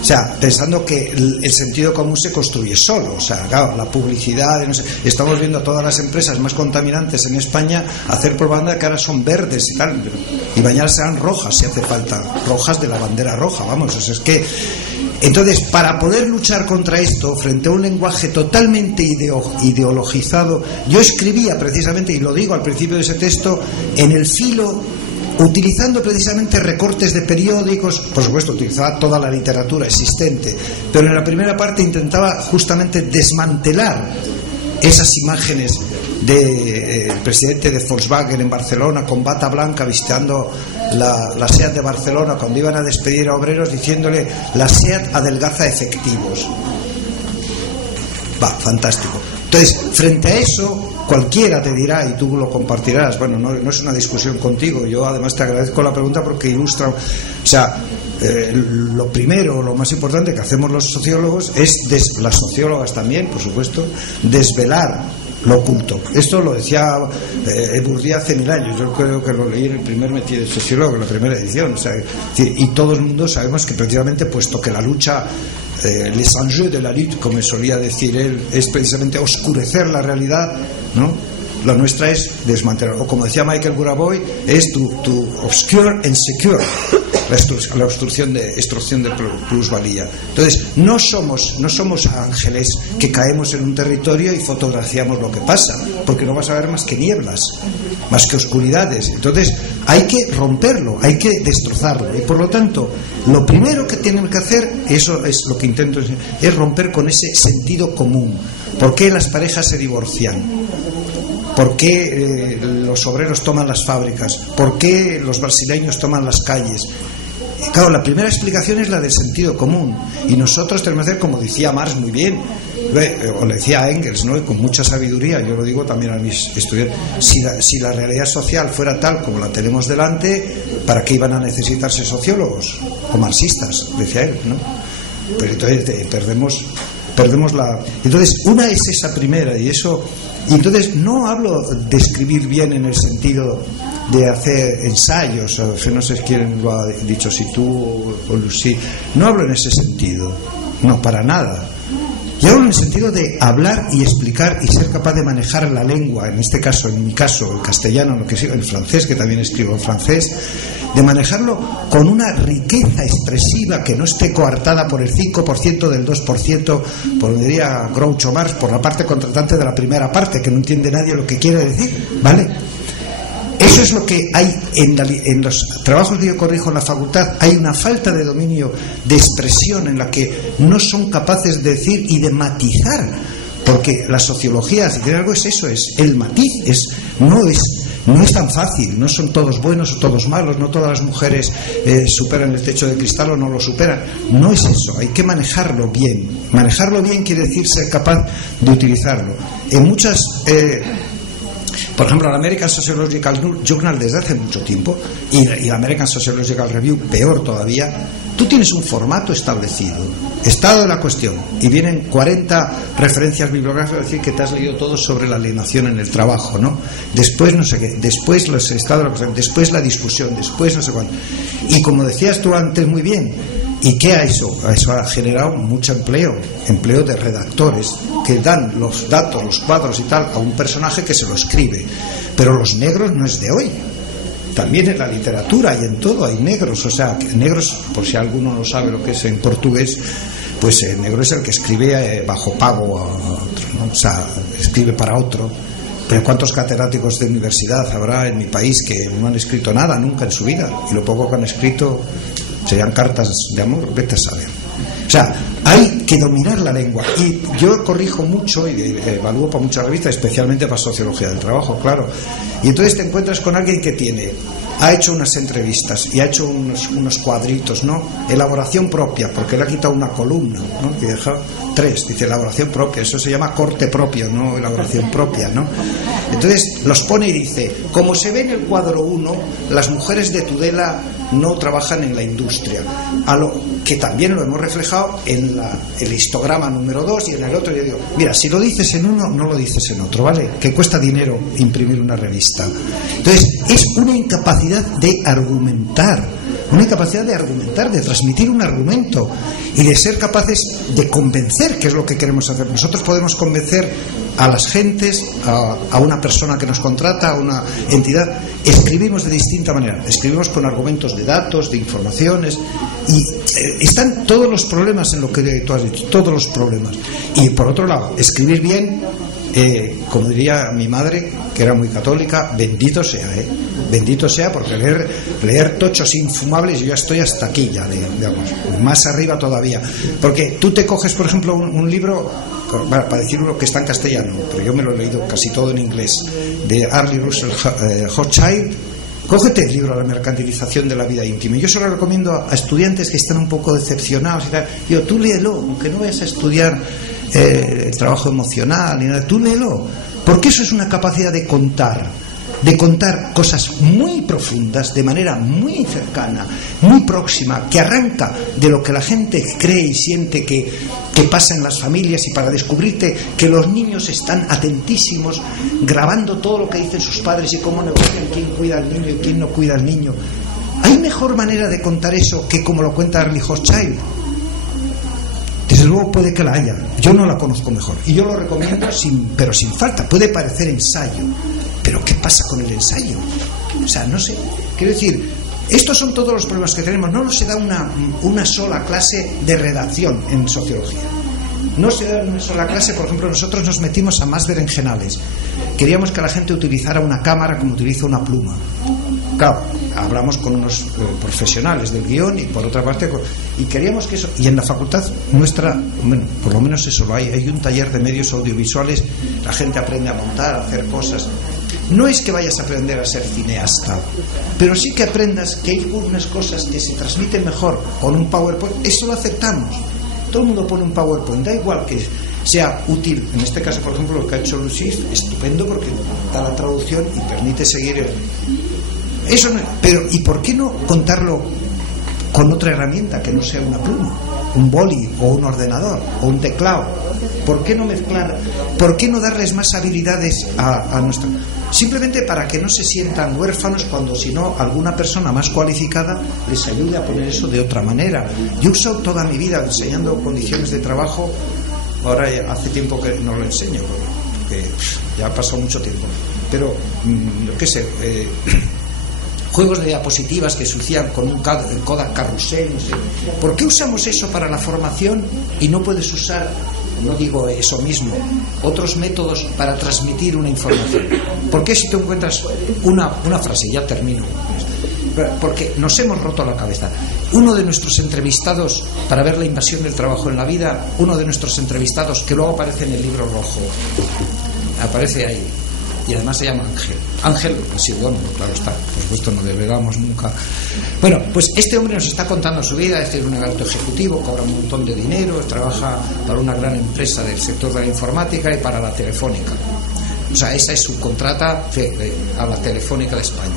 o sea, pensando que el sentido común se construye solo. O sea, claro, la publicidad, no sé, estamos viendo a todas las empresas más contaminantes en España hacer propaganda que ahora son verdes y tal, y mañana serán rojas si hace falta, rojas de la bandera roja, vamos, o sea, es que... Entonces, para poder luchar contra esto, frente a un lenguaje totalmente ideologizado, yo escribía precisamente, y lo digo al principio de ese texto, en el filo, utilizando precisamente recortes de periódicos. Por supuesto, utilizaba toda la literatura existente, pero en la primera parte intentaba justamente desmantelar esas imágenes del presidente de Volkswagen en Barcelona con bata blanca visitando la SEAT de Barcelona cuando iban a despedir a obreros, diciéndole: la SEAT adelgaza efectivos. Fantástico. Entonces, frente a eso, cualquiera te dirá, y tú lo compartirás, bueno, no es una discusión contigo, yo además te agradezco la pregunta porque ilustra, o sea, lo primero, lo más importante que hacemos los sociólogos es, las sociólogas también, por supuesto, desvelar lo oculto. Esto lo decía Bourdieu hace 1000 años. Yo creo que lo leí en el primer métier de sociólogo, en la primera edición. O sea, y todo el mundo sabemos que precisamente, puesto que la lucha, les enjeux de la lutte, como solía decir él, es precisamente oscurecer la realidad, ¿no? La nuestra es desmantelar, o como decía Michael Buraboy, es to obscure and secure, la extracción de plusvalía. Entonces, no somos ángeles que caemos en un territorio y fotografiamos lo que pasa, porque no vas a ver más que nieblas, más que oscuridades. Entonces, hay que romperlo, hay que destrozarlo, y por lo tanto, lo primero que tenemos que hacer, eso es lo que intento, es romper con ese sentido común. ¿Por qué las parejas se divorcian? ¿Por qué los obreros toman las fábricas? ¿Por qué los brasileños toman las calles? Claro, la primera explicación es la del sentido común, y nosotros tenemos que hacer, como decía Marx muy bien, o le decía a Engels, ¿no? Y con mucha sabiduría, yo lo digo también a mis estudiantes: si la realidad social fuera tal como la tenemos delante, ¿para qué iban a necesitarse sociólogos o marxistas? Decía él, ¿no? Pero entonces perdemos la... Entonces, una es esa primera, y eso... Y entonces no hablo de escribir bien en el sentido de hacer ensayos, o sea, no sé quién lo ha dicho, si tú o Lucy, no hablo en ese sentido, no, para nada. Yo hablo en el sentido de hablar y explicar y ser capaz de manejar la lengua, en este caso, en mi caso, el castellano, lo que sigo, el francés, que también escribo en francés, de manejarlo con una riqueza expresiva que no esté coartada por el 5% del 2%, por donde diría Groucho Marx, por la parte contratante de la primera parte, que no entiende nadie lo que quiere decir, ¿vale? Eso es lo que hay en los trabajos que yo corrijo en la facultad. Hay una falta de dominio de expresión en la que no son capaces de decir y de matizar, porque la sociología, si tiene algo, es eso, es el matiz, no es tan fácil, no son todos buenos o todos malos, no todas las mujeres superan el techo de cristal o no lo superan, no es eso, hay que manejarlo bien. Manejarlo bien quiere decir ser capaz de utilizarlo. En muchas... por ejemplo, la American Sociological Journal desde hace mucho tiempo, y la American Sociological Review peor todavía, tú tienes un formato establecido, estado de la cuestión, y vienen 40 referencias bibliográficas, es decir, que te has leído todo sobre la alienación en el trabajo, ¿no? Después no sé qué, después los estados de la cuestión, después la discusión, después no sé cuánto. Y como decías tú antes muy bien, ¿y qué ha eso? Eso ha generado mucho empleo de redactores que dan los datos, los cuadros y tal a un personaje que se lo escribe. Pero los negros no es de hoy. También en la literatura y en todo hay negros. O sea, negros, por si alguno no sabe lo que es en portugués, pues el negro es el que escribe bajo pago a otro, ¿no? O sea, escribe para otro. Pero ¿cuántos catedráticos de universidad habrá en mi país que no han escrito nada nunca en su vida? Y lo poco que han escrito... serían cartas de amor, vete a saber. O sea, hay que dominar la lengua. Y yo corrijo mucho y evalúo para muchas revistas, especialmente para Sociología del Trabajo, claro. Y entonces te encuentras con alguien que ha hecho unas entrevistas y ha hecho unos cuadritos, ¿no? Elaboración propia, porque le ha quitado una columna, ¿no? Y deja 3, dice elaboración propia, eso se llama corte propio, no elaboración propia, ¿no? Entonces los pone y dice, como se ve en el cuadro 1, las mujeres de Tudela no trabajan en la industria, a lo que también lo hemos reflejado en el histograma número 2 y en el otro. Yo digo, mira, si lo dices en uno, no lo dices en otro, ¿vale? Que cuesta dinero imprimir una revista. Entonces, es una incapacidad de argumentar, de transmitir un argumento y de ser capaces de convencer, que es lo que queremos hacer. Nosotros podemos convencer a las gentes, a una persona que nos contrata, a una entidad. Escribimos de distinta manera, escribimos con argumentos de datos, de informaciones, y están todos los problemas en lo que tú has dicho, todos los problemas. Y por otro lado, escribir bien, como diría mi madre, que era muy católica, bendito sea, porque leer tochos infumables, yo ya estoy hasta aquí, ya digamos, más arriba todavía, porque tú te coges, por ejemplo, un libro, para decirlo que está en castellano, pero yo me lo he leído casi todo en inglés, de Arlie Russell Hochschild. Cógete el libro, La mercantilización de la vida íntima. Yo se lo recomiendo a estudiantes que están un poco decepcionados y tal. Digo, tú léelo, aunque no vayas a estudiar el trabajo emocional ni nada, tú léelo, porque eso es una capacidad de contar cosas muy profundas, de manera muy cercana, muy próxima, que arranca de lo que la gente cree y siente que pasa en las familias, y para descubrirte que los niños están atentísimos, grabando todo lo que dicen sus padres y cómo negocian quién cuida al niño y quién no cuida al niño. ¿Hay mejor manera de contar eso que como lo cuenta Arlie Hochschild? Desde luego puede que la haya, yo no la conozco mejor y yo lo recomiendo pero sin falta. Puede parecer ensayo, pero ¿qué pasa con el ensayo? O sea, no sé, quiero decir, estos son todos los problemas que tenemos. No se da una sola clase de redacción en sociología, no se da una sola clase. Por ejemplo, nosotros nos metimos a más berenjenales, queríamos que la gente utilizara una cámara como utiliza una pluma. Claro, hablamos con unos profesionales del guión y por otra parte y queríamos que eso, y en la facultad nuestra, bueno, por lo menos eso lo hay un taller de medios audiovisuales, la gente aprende a montar, a hacer cosas. No es que vayas a aprender a ser cineasta, pero sí que aprendas que hay unas cosas que se transmiten mejor con un PowerPoint. Eso lo aceptamos, todo el mundo pone un PowerPoint, da igual que sea útil. En este caso, por ejemplo, lo que ha hecho Lucy, estupendo, porque da la traducción y permite seguir eso no, pero ¿y por qué no contarlo con otra herramienta que no sea una pluma, un boli o un ordenador o un teclado? ¿Por qué no mezclar? ¿Por qué no darles más habilidades a nuestra? Simplemente para que no se sientan huérfanos cuando, si no, alguna persona más cualificada les ayude a poner eso de otra manera. Yo he usado toda mi vida enseñando condiciones de trabajo. Ahora hace tiempo que no lo enseño, porque ya ha pasado mucho tiempo. Pero, yo qué sé, juegos de diapositivas que se hacían con un Kodak carrusel, no sé. ¿Por qué usamos eso para la formación y no puedes usar, no digo eso mismo, otros métodos para transmitir una información? ¿Por qué si te encuentras una frase, ya termino? Porque nos hemos roto la cabeza. Uno de nuestros entrevistados, para ver la invasión del trabajo en la vida, uno de nuestros entrevistados, que luego aparece en el libro rojo, aparece ahí, y además se llama Ángel, el seudónimo, claro está, por supuesto no develamos nunca. Bueno, pues este hombre nos está contando su vida. Este es un alto ejecutivo, cobra un montón de dinero, trabaja para una gran empresa del sector de la informática y para la Telefónica. O sea, esa es su contrata a la Telefónica de España.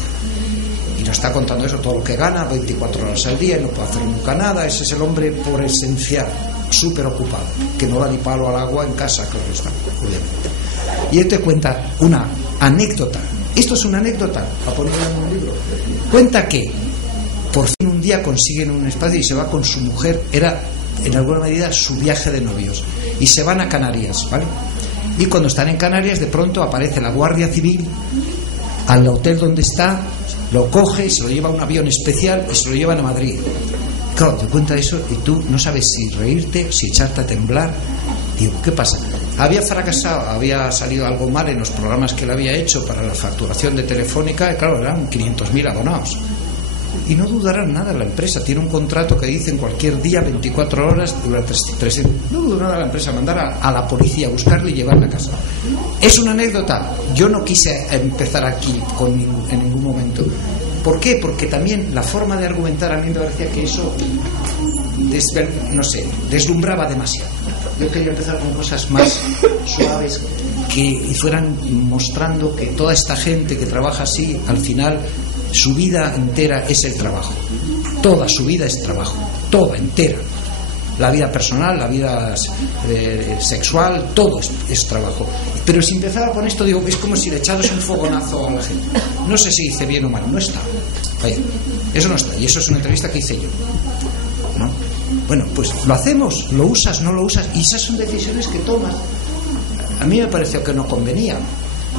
Y nos está contando eso, todo lo que gana, 24 horas al día, y no puede hacer nunca nada. Ese es el hombre por esencia súper ocupado, que no da ni palo al agua en casa, claro está, obviamente. Y él te cuenta una anécdota. Esto es una anécdota, a ponerla en un libro. Cuenta que por fin un día consiguen un espacio y se va con su mujer. Era en alguna medida su viaje de novios, y se van a Canarias, ¿vale? Y cuando están en Canarias, de pronto aparece la Guardia Civil al hotel donde está, lo coge, se lo lleva a un avión especial y se lo llevan a Madrid. Claro, te cuenta eso y tú no sabes si reírte, si echarte a temblar. Digo, ¿qué pasa? Había fracasado, había salido algo mal en los programas que él había hecho para la facturación de Telefónica, y claro, eran 500.000 abonados. y no dudarán nada. La empresa tiene un contrato que dice en cualquier día, 24 horas, durante 300. No dudará la empresa mandar a la policía a buscarle y llevarle a casa. Es una anécdota. Yo no quise empezar aquí en ningún momento. ¿Por qué? Porque también la forma de argumentar a mí me parecía que eso deslumbraba demasiado. Yo quería empezar con cosas más suaves que fueran mostrando que toda esta gente que trabaja así, al final su vida entera es el trabajo. Toda su vida es trabajo, toda entera. La vida personal, la vida sexual, todo es trabajo. Pero si empezaba con esto, digo que es como si le echaras un fogonazo a la gente. No sé si dice bien o mal, no está. Vaya, eso no está. Y eso es una entrevista que hice yo, ¿no? Bueno, pues lo hacemos, lo usas, no lo usas, y esas son decisiones que tomas. A mí me pareció que no convenía.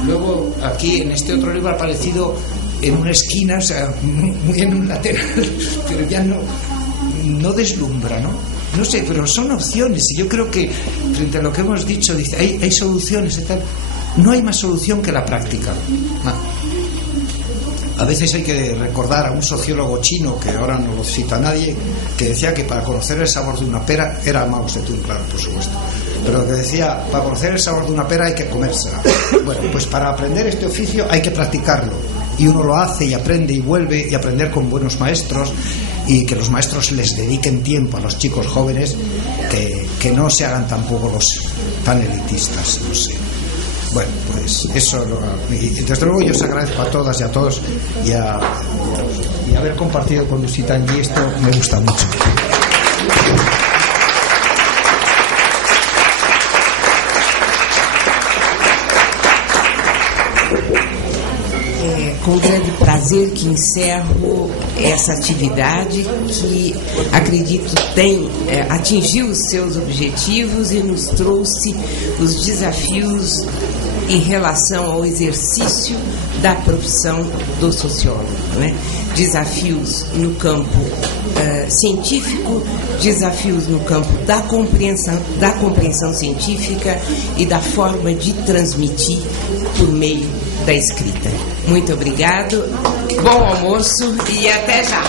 Luego, aquí en este otro libro ha aparecido en una esquina, o sea, muy en un lateral, pero ya no deslumbra, ¿no? No sé, pero son opciones, y yo creo que frente a lo que hemos dicho, dice, hay soluciones y tal. No hay más solución que la práctica. A veces hay que recordar a un sociólogo chino, que ahora no lo cita nadie, que decía que para conocer el sabor de una pera, era Mao Zedong, claro, por supuesto, pero que decía, para conocer el sabor de una pera hay que comérsela. Bueno, pues para aprender este oficio hay que practicarlo, y uno lo hace y aprende y vuelve, y aprender con buenos maestros, y que los maestros les dediquen tiempo a los chicos jóvenes, que no se hagan tampoco los tan elitistas, no sé. Bueno, pues eso, y desde luego yo os agradezco a todas y a todos y haber compartido con Lucita, y esto me gusta mucho. Com grande prazer que encerro essa atividade que acredito atingiu os seus objetivos e nos trouxe os desafios em relação ao exercício da profissão do sociólogo, né? Desafios no campo científico, desafios no campo da compreensão científica e da forma de transmitir por meio da escrita. Muito obrigado, bom almoço e até já!